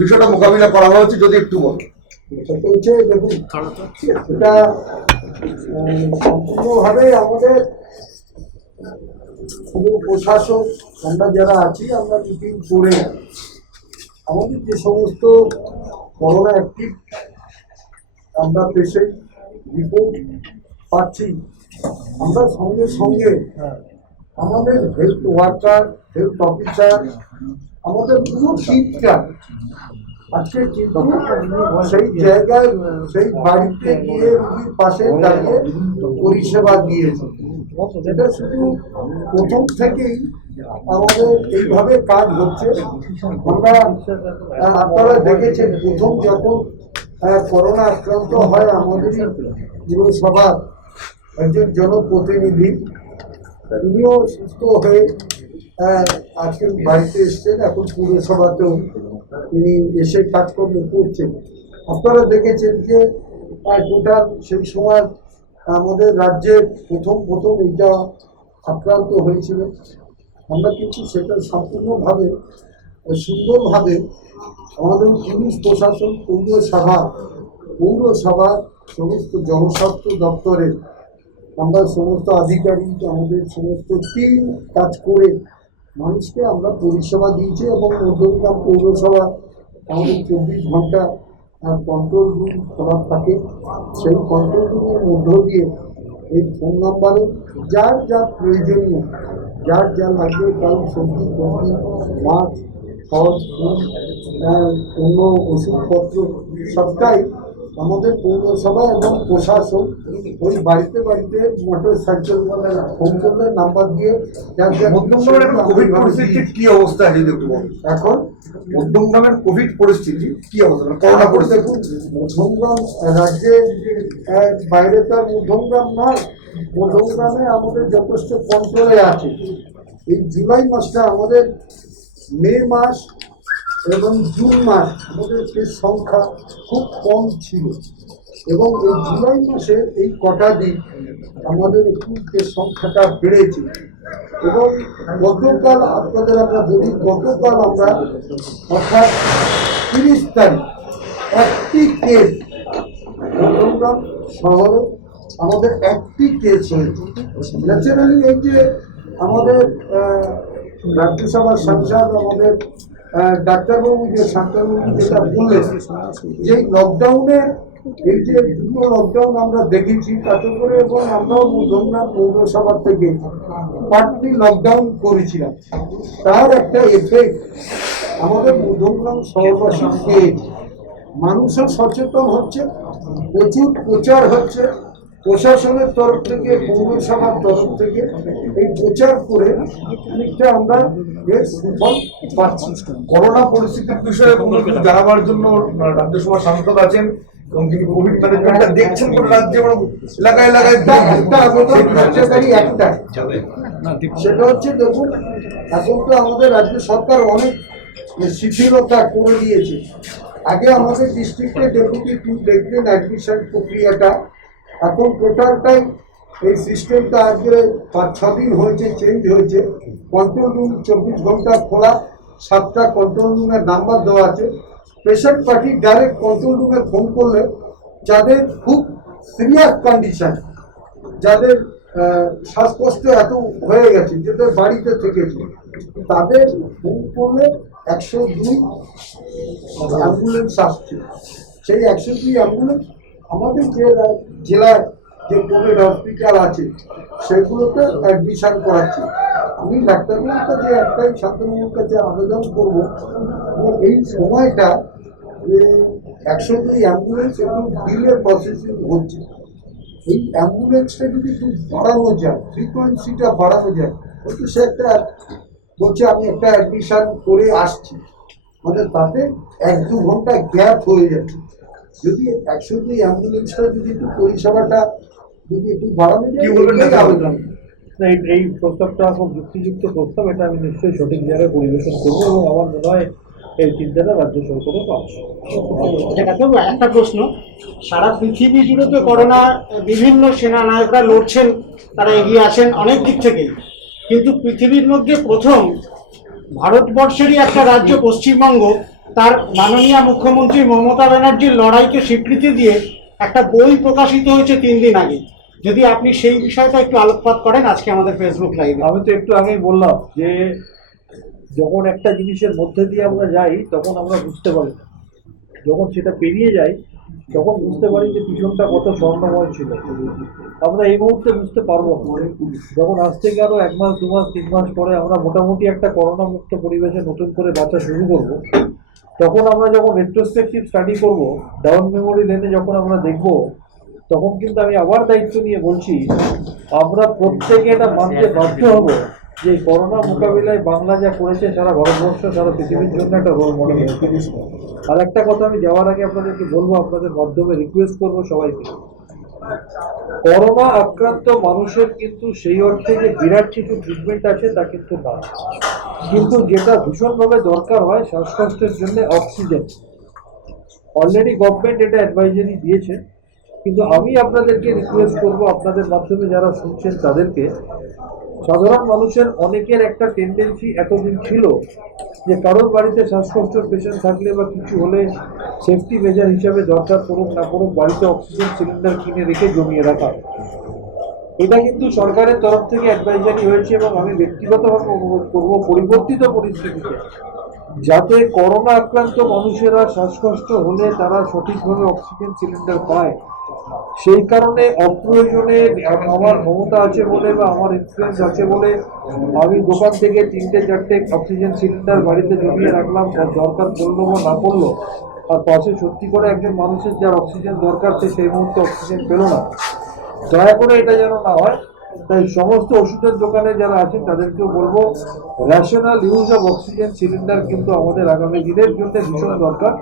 বিষয়টা মোকাবিলা করা হয়েছে, যদি একটু বলো। এটা সম্পূর্ণভাবে আমাদের পুরো প্রশাসক, আমরা যারা আছি, আমরা মিটিং করে আমাদের যে সমস্ত করোনা অ্যাক্টিভ আমরা পেশেন্ট রিপোর্ট পাচ্ছি, আমরা সঙ্গে সঙ্গে আমাদের হেলথ ওয়ার্কার, হেলথ অফিসার, আমাদের পুরো টিমটা আজকে কিন্তু সেই জায়গায়, সেই বাড়িতে গিয়ে রুগীর পাশে দাঁড়িয়ে পরিষেবা দিয়েছে। এটা শুধু প্রথম থেকেই আমাদের এইভাবে কাজ হচ্ছে। আমরা, আপনারা দেখেছেন, প্রথম যখন করোনা আক্রান্ত হয় আমাদের পুরসভার একজন জনপ্রতিনিধি, তিনিও সুস্থ হয়ে আজকে বাড়িতে এসছেন, এখন পুরসভাতেও তিনি এসে কাজকর্ম করছেন। আপনারা দেখেছেন যে টোটাল সেই সময় আমাদের রাজ্যে প্রথম এইটা আক্রান্ত হয়েছিল। আমরা কিন্তু সেটা সম্পূর্ণভাবে সুন্দরভাবে আমাদের পুলিশ প্রশাসন, পৌরসভার সমস্ত জনস্বাস্থ্য দপ্তরের আমরা সমস্ত আধিকারিক, আমাদের সমস্ত টিম কাজ করে মানুষকে আমরা পরিষেবা দিয়েছি। এবং মধ্যমগ্রাম পৌরসভা আমাদের 24 ঘন্টা কন্ট্রোল রুম খোলা থাকে। সেই কন্ট্রোল রুমের মধ্য দিয়ে এই ফোন নাম্বারে যার যা প্রয়োজনীয়, যার যা লাগবে, কারণ সবজি, মাছ, ফল, ফুল, অন্য ওষুধপত্র সবটাই আমাদের পৌরসভা এবং প্রশাসন ওই বাড়িতে বাড়িতে মোটর সাইকেল ফোন করলে নাম্বার দিয়ে মধ্যমগ্রামের কোভিড পরিস্থিতির কি অবস্থা আছে একটু বলুন। এখন মধ্যমগ্রামের কোভিড পরিস্থিতি কি অবস্থা, করোনা পরিস্থিতি? মধ্যমগ্রাম রাজ্যে বাইরে তার মধ্যমগ্রাম নয়, মধ্যমগ্রামে আমাদের যথেষ্ট কন্ট্রোলে আছে। এই জুলাই মাসটা আমাদের মে মাস এবং জুন মাস আমাদের কেস সংখ্যা খুব কম ছিল, এবং এই জুলাই মাসে এই কটা দিন আমাদের একটু কেস সংখ্যাটা বেড়েছে। এবং গতকাল আপনাদের আমরা বলি, গতকাল আমরা অর্থাৎ 30 তারিখ একটি কেস মধ্যমগ্রাম শহরে আমাদের একটি কেস হয়েছে। ন্যাচারালি এই যে আমাদের রাজ্যসভার সাংসদ, আমাদের ডাক্তারবাবু, যে শান্তবাবু যেটা বললেন, যে লকডাউনে এই যে দুটো লকডাউন আমরা দেখেছি তাতে করে, এবং আমরাও মধ্যমগ্রাম পৌরসভা থেকে পার্টলি লকডাউন করেছিলাম, তার একটা এফেক্ট আমাদের মধ্যমগ্রাম শহরবাসী পেয়েছে। মানুষও সচেতন হচ্ছে, প্রচুর প্রচার হচ্ছে প্রশাসনের তরফ থেকে, পৌরসভার তরফ থেকে এই প্রচার করে অনেকটা আমরা এর সুফল পাচ্ছি। করোনা পরিস্থিতির বিষয়ে কোনো কিছু জানাবার জন্য রাজ্যসভার সাংসদ আছেন এবং তিনি কোভিড ম্যানেজমেন্টটা দেখছেন পুরো রাজ্যে এবং এলাকায় এলাকায় একটা আবেদন কার্যকারী একটা, সেটা হচ্ছে দেখুন, এখন তো আমাদের রাজ্য সরকার অনেক শিথিলতা করে দিয়েছে। আগে আমাদের ডিস্ট্রিক্টে ডেপুটি টু দেখতেন অ্যাডমিশন প্রক্রিয়াটা, এখন টোটালটাই এই সিস্টেমটা আজকে 5-6 দিন হয়েছে, চেঞ্জ হয়েছে। কন্ট্রোল রুম 24 ঘন্টা খোলা, 7টা কন্ট্রোল রুমের নাম্বার দেওয়া আছে। পেশেন্ট পার্টি ডাইরেক্ট কন্ট্রোল রুমে ফোন করলে যাদের খুব সিরিয়াস কন্ডিশন, যাদের শ্বাসকষ্ট এত হয়ে গেছে, যাদের বাড়িতে থেকেছে, তাদের ফোন করলে 102 অ্যাম্বুলেন্স আসছে। সেই 102 অ্যাম্বুলেন্স আমাদের যে জেলায় যে কোভিড হসপিটাল আছে সেগুলোতে অ্যাডমিশন করাচ্ছে। আমি ডাক্তারগুলোর কাছে একটাই, শান্তনুর কাছে আবেদন করবো, এই সময়টা যে 102 অ্যাম্বুলেন্স এবং বিলের প্রসেসিং হচ্ছে, এই অ্যাম্বুলেন্সটা যদি একটু বাড়ানো যায়, ফ্রিকোয়েন্সিটা বাড়ানো যায়, হয়তো সে একটা বলছে আমি একটা অ্যাডমিশন করে আসছি, মানে তাতে 1-2 ঘন্টা গ্যাপ হয়ে যাচ্ছে। যদি 102 অ্যাম্বুলেন্সটা যদি একটু পরিষেবাটা যদি একটু বাড়ানো যায়, আবেদন। এই প্রস্তাবটা খুব যুক্তিযুক্ত প্রস্তাব, এটা আমি নিশ্চয়ই সঠিক জায়গায় পরিবেশন করবো এবং আমার মনে হয় এই চিন্তাটা রাজ্য সরকারও পাচ্ছে। একটা প্রশ্ন, সারা পৃথিবী জুড়ে তো করোনা বিভিন্ন সেনানায়করা লড়ছেন, তারা এগিয়ে আছেন অনেক দিক থেকেই, কিন্তু পৃথিবীর মধ্যে প্রথম ভারতবর্ষেরই একটা রাজ্য পশ্চিমবঙ্গ তার মাননীয় মুখ্যমন্ত্রী মমতা ব্যানার্জির লড়াইকে স্বীকৃতি দিয়ে একটা বই প্রকাশিত হয়েছে 3 দিন আগে। যদি আপনি সেই বিষয়টা একটু আলোকপাত করেন আজকে আমাদের ফেসবুক লাইভে। আমি তো একটু আগেই বললাম যে যখন একটা জিনিসের মধ্যে দিয়ে আমরা যাই তখন আমরা বুঝতে পারি না, যখন সেটা পেরিয়ে যাই তখন বুঝতে পারি যে পিছনটা কত স্বর্ণময় ছিল। আমরা এই মুহূর্তে বুঝতে পারবো না, যখন আজ থেকে আরো 1 মাস 2 মাস 3 মাস পরে আমরা মোটামুটি একটা করোনা মুক্ত পরিবেশে নতুন করে বাঁচা শুরু করব, তখন আমরা যখন রেট্রোস্পেক্টিভ স্টাডি করব, ডাউন মেমোরি লেনে যখন আমরা দেখব, তখন কিন্তু আমি আবার দায়িত্ব নিয়ে বলছি, আমরা প্রত্যেকে এটা মানতে বাধ্য হব যে করোনা মোকাবিলায় বাংলা যা করেছে সারা ভারতবর্ষ, সারা পৃথিবীর জন্য একটা রোল মডেল। আর একটা কথা আমি যাওয়ার আগে আপনাদেরকে বলবো, আপনাদের মাধ্যমে রিকোয়েস্ট করবো সবাইকে, করোনা আক্রান্ত মানুষের কিন্তু সেই অর্থে যে বিরাট কিছু ট্রিটমেন্ট আছে তা কিন্তু না, কিন্তু যেটা ভীষণভাবে দরকার হয় শ্বাসকষ্টের জন্য অক্সিজেন। অলরেডি গভর্নমেন্ট এটা অ্যাডভাইজারি দিয়েছে, কিন্তু আমি আপনাদেরকে রিকোয়েস্ট করবো, আপনাদের মাধ্যমে যারা শুনছেন তাদেরকে, সাধারণ মানুষের অনেকের একটা টেন্ডেন্সি এতদিন ছিল যে কারোর বাড়িতে শ্বাসকষ্টের পেশেন্ট থাকলে বা কিছু হলে সেফটি মেজার হিসাবে দরকার পড়ুক না পড়ুক বাড়িতে অক্সিজেন সিলিন্ডার কিনে রেখে জমিয়ে রাখা। এটা কিন্তু সরকারের তরফ থেকে অ্যাডভাইজারি হয়েছে এবং আমি ব্যক্তিগতভাবে অনুরোধ করবো পরিবর্তিত পরিস্থিতিতে যাতে করোনা আক্রান্ত মানুষেরা শ্বাসকষ্ট হলে তারা সঠিকভাবে অক্সিজেন সিলিন্ডার পায়। সেই কারণে অপ্রয়োজনে আমার ক্ষমতা আছে বলে বা আমার ইনফ্লুয়েন্স আছে বলে আমি দোকান থেকে 3-4টে অক্সিজেন সিলিন্ডার বাড়িতে জমিয়ে রাখলাম, দরকার পড়লো বা না পড়লো, আর পাশে সত্যি করে একজন মানুষের যার অক্সিজেন দরকার সে সেই মুহূর্তে অক্সিজেন পেল না। দয়া করে এটা যেন না হয়। তাই সমস্ত ওষুধের দোকানে যারা আছেন তাদেরকেও বলবো, rational use of oxygen cylinder কিন্তু আমাদের আগামী দিনের জন্য ভীষণ দরকার।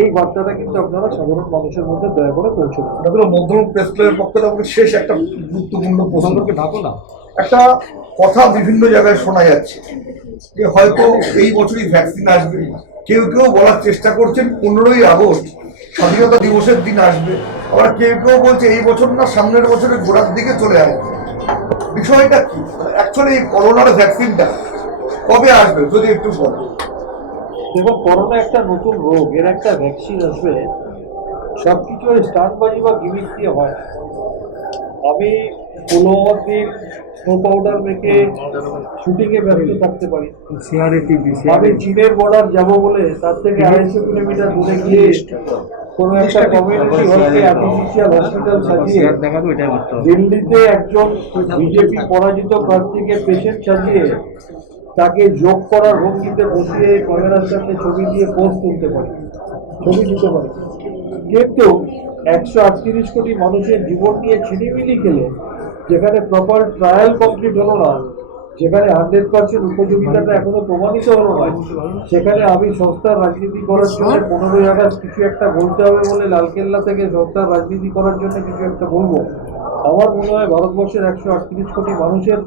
এই বার্তাটা কিন্তু আপনারা সাধারণ মানুষের মধ্যে দয়া করে পৌঁছে দেবেন। মধ্যম প্রেস ক্লাবের পক্ষ থেকে শেষ একটা গুরুত্বপূর্ণ প্রসঙ্গকে ঢাকো না, একটা কথা বিভিন্ন জায়গায় শোনা যাচ্ছে যে হয়তো এই বছরই ভ্যাকসিন আসবে, কেউ কেউ বলার চেষ্টা করছেন 15ই আগস্ট স্বাধীনতা দিবসের দিন আসবে, আবার কেউ কেউ বলছে এই বছর না সামনের বছরের গোড়ার দিকে চলে আসবে। বিষয়টা কি অ্যাকচুয়ালি এই করোনার ভ্যাকসিনটা কবে আসবে যদি একটু বলো। দেখো, করোনা একটা নতুন রোগ, এর একটা ভ্যাকসিন আসবে, সবকিছু ওই স্টান্টবাজি বা গিমিক দিয়ে হয় না। আমি 15 দিন স্নো পাউডার মেখে শুটিংয়ে ব্যস্ত থাকতে পারি, আমি চীনের বর্ডার যাবো বলে তার থেকে 250 কিলোমিটার দূরে গিয়ে কোনো একটা কমিউনিটি হলকে আর্টিফিশিয়াল হসপিটাল সাজিয়ে দিল্লিতে একজন বিজেপি পরাজিত প্রার্থীকে পেশেন্ট সাজিয়ে তাকে যোগ করার ভঙ্গিতে বসিয়ে ক্যামেরার সামনে ছবি দিয়ে পোস্ট তুলতে পারে, ছবি দিতে পারে। কিন্তু 138 কোটি মানুষের জীবন নিয়ে ছিনিমিনি খেলে, যেখানে প্রপার ট্রায়াল কমপ্লিট হলো না, যেখানে 100% উপযোগিতাটা এখনো প্রমাণিত হলো না, সেখানে আমি সংস্থার রাজনীতি করার জন্য 15ই আগস্ট কিছু একটা বলতে হবে বলে লালকেল্লা থেকে সংস্থার রাজনীতি করার জন্য কিছু একটা বলবো, আমার মনে হয় ভারতবর্ষের 138 কোটি মানুষের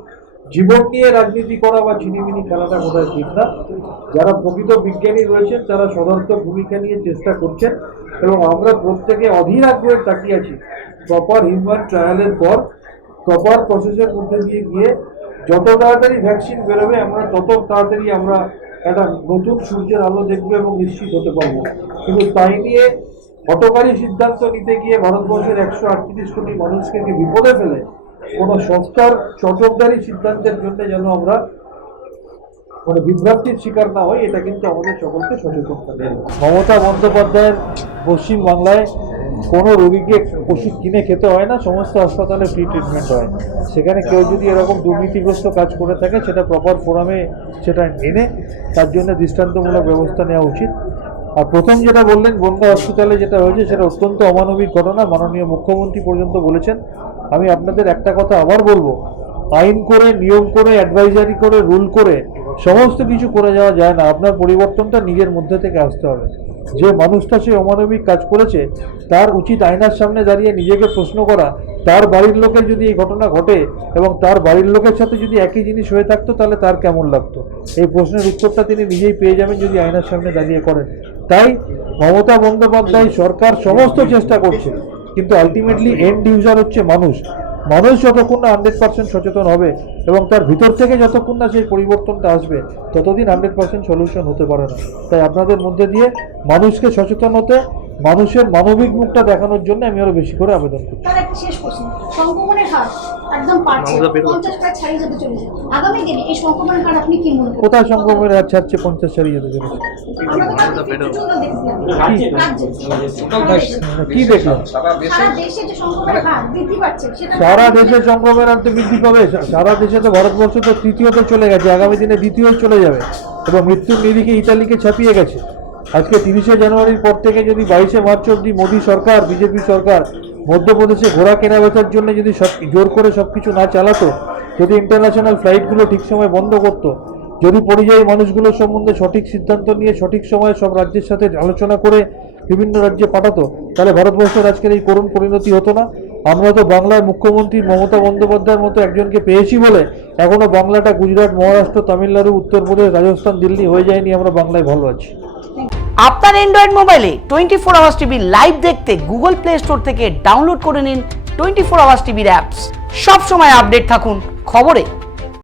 জীবন নিয়ে রাজনীতি করা বা ছিনিমিনি খেলাটা বোধহয় ঠিক না। যারা প্রকৃত বিজ্ঞানী রয়েছেন তারা সদর্থক ভূমিকা নিয়ে চেষ্টা করছেন এবং আমরা প্রত্যেকে অধীর আগ্রহে তাকিয়ে আছি প্রপার হিউম্যান ট্রায়ালের পর প্রপার প্রসেসের মধ্যে দিয়ে গিয়ে যত তাড়াতাড়ি ভ্যাকসিন বেরোবে আমরা তত তাড়াতাড়ি আমরা একটা নতুন সূর্যের আলো দেখবো এবং নিশ্চিত হতে পারবো। কিন্তু তাই নিয়ে হঠকারী সিদ্ধান্ত নিতে গিয়ে ভারতবর্ষের 138 কোটি মানুষকে বিপদে ফেলে কোনো সংস্থার চটকদারি সিদ্ধান্তের জন্য যেন আমরা বিভ্রান্তির শিকার না হয়, এটা কিন্তু আমাদের সকলকে সচেতন থাকতে হবে। মমতা বন্দ্যোপাধ্যায়ের পশ্চিমবাংলায় কোনো রোগীকে ওষুধ কিনে খেতে হয় না, সমস্ত হাসপাতালে ফ্রি ট্রিটমেন্ট হয়। সেখানে কেউ যদি এরকম দুর্নীতিগ্রস্ত কাজ করে থাকে সেটা প্রপার ফোরামে সেটা এনে তার জন্য দৃষ্টান্তমূলক ব্যবস্থা নেওয়া উচিত। আর প্রথম যেটা বললেন বনগাঁ হসপিটালে যেটা হয়েছে সেটা অত্যন্ত অমানবিক ঘটনা, মাননীয় মুখ্যমন্ত্রী পর্যন্ত বলেছেন। আমি আপনাদের একটা কথা আবার বলবো, আইন করে, নিয়ম করে, অ্যাডভাইজারি করে, রুল করে সমস্ত কিছু করে যাওয়া যায় না। আপনার পরিবর্তনটা নিজের মধ্যে থেকে আসতে হবে। যে মানুষটা সে অমানবিক কাজ করেছে তার উচিত আয়নার সামনে দাঁড়িয়ে নিজেকে প্রশ্ন করা, তার বাড়ির লোকের যদি এই ঘটনা ঘটে এবং তার বাড়ির লোকের সাথে যদি একই জিনিস হয়ে থাকতো তাহলে তার কেমন লাগতো। এই প্রশ্নের উত্তরটা তিনি নিজেই পেয়ে যাবেন যদি আয়নার সামনে দাঁড়িয়ে করেন। তাই মমতা বন্দ্যোপাধ্যায় সরকার সমস্ত চেষ্টা করছে, কিন্তু আলটিমেটলি এন্ড ইউজার হচ্ছে মানুষ। মানুষ যতক্ষণ না 100% সচেতন হবে এবং তার ভিতর থেকে যতক্ষণ না সেই পরিবর্তনটা আসবে ততদিন 100% সলিউশন হতে পারে না। তাই আপনাদের মধ্যে দিয়ে মানুষকে সচেতন হতে, মানুষের মানবিক মুখটা দেখানোর জন্য আমি আরো বেশি করে আবেদন করছি। তার একটা শেষ প্রশ্ন, সংক্রমণের হার একদম পারছে 50 প্রায় ছাড়িয়ে যেতে চলেছে, আগামী দিনে এই সংক্রমণের হার আপনি কি মনে করেন? কোথায় সংক্রমণের হার ছাড়ছে 50 ছাড়িয়ে যেতে চলেছে? আমরা তো কালকে ফিটুচুরা দেখছিলাম কি দেখলাম? সারা দেশে যে সংক্রমণের হার বৃদ্ধি পাচ্ছে সেটা সারা দেশে সংক্রমণের হার তো বৃদ্ধি পাবে। সারা দেশে তো ভারতবর্ষ তো তৃতীয়তে চলে গেছে, আগামী দিনে দ্বিতীয় চলে যাবে এবং মৃত্যুর নিরিখে ইতালিকে ছাপিয়ে গেছে। আজকে 30শে জানুয়ারির পর থেকে যদি 22শে মার্চ অবধি মোদী সরকার, বিজেপি সরকার মধ্যপ্রদেশে ঘোড়া কেনা বেচার জন্য যদি সব জোর করে সব কিছু না চালাতো, যদি ইন্টারন্যাশনাল ফ্লাইটগুলো ঠিক সময় বন্ধ করতো, যদি পরিযায়ী মানুষগুলোর সম্বন্ধে সঠিক সিদ্ধান্ত নিয়ে সঠিক সময়ে সব রাজ্যের সাথে আলোচনা করে বিভিন্ন রাজ্যে পাঠাতো, তাহলে ভারতবর্ষের আজকের এই করুণ পরিণতি হতো না। আমরা তো বাংলার মুখ্যমন্ত্রী মমতা বন্দ্যোপাধ্যায়ের মতো একজনকে পেয়েছি বলে এখনো বাংলাটা গুজরাট, মহারাষ্ট্র, তামিলনাড়ু, উত্তরপ্রদেশ, রাজস্থান, দিল্লি হয়ে যায়নি। আমরা বাংলায় ভালো আছি। আপনার অ্যান্ড্রয়েড মোবাইলে 24 আওয়ার্স টিভি লাইভ দেখতে গুগল প্লে স্টোর থেকে ডাউনলোড করে নিন 24 আওয়ার্স টিভির অ্যাপস। সব সময় আপডেট থাকুন খবরে।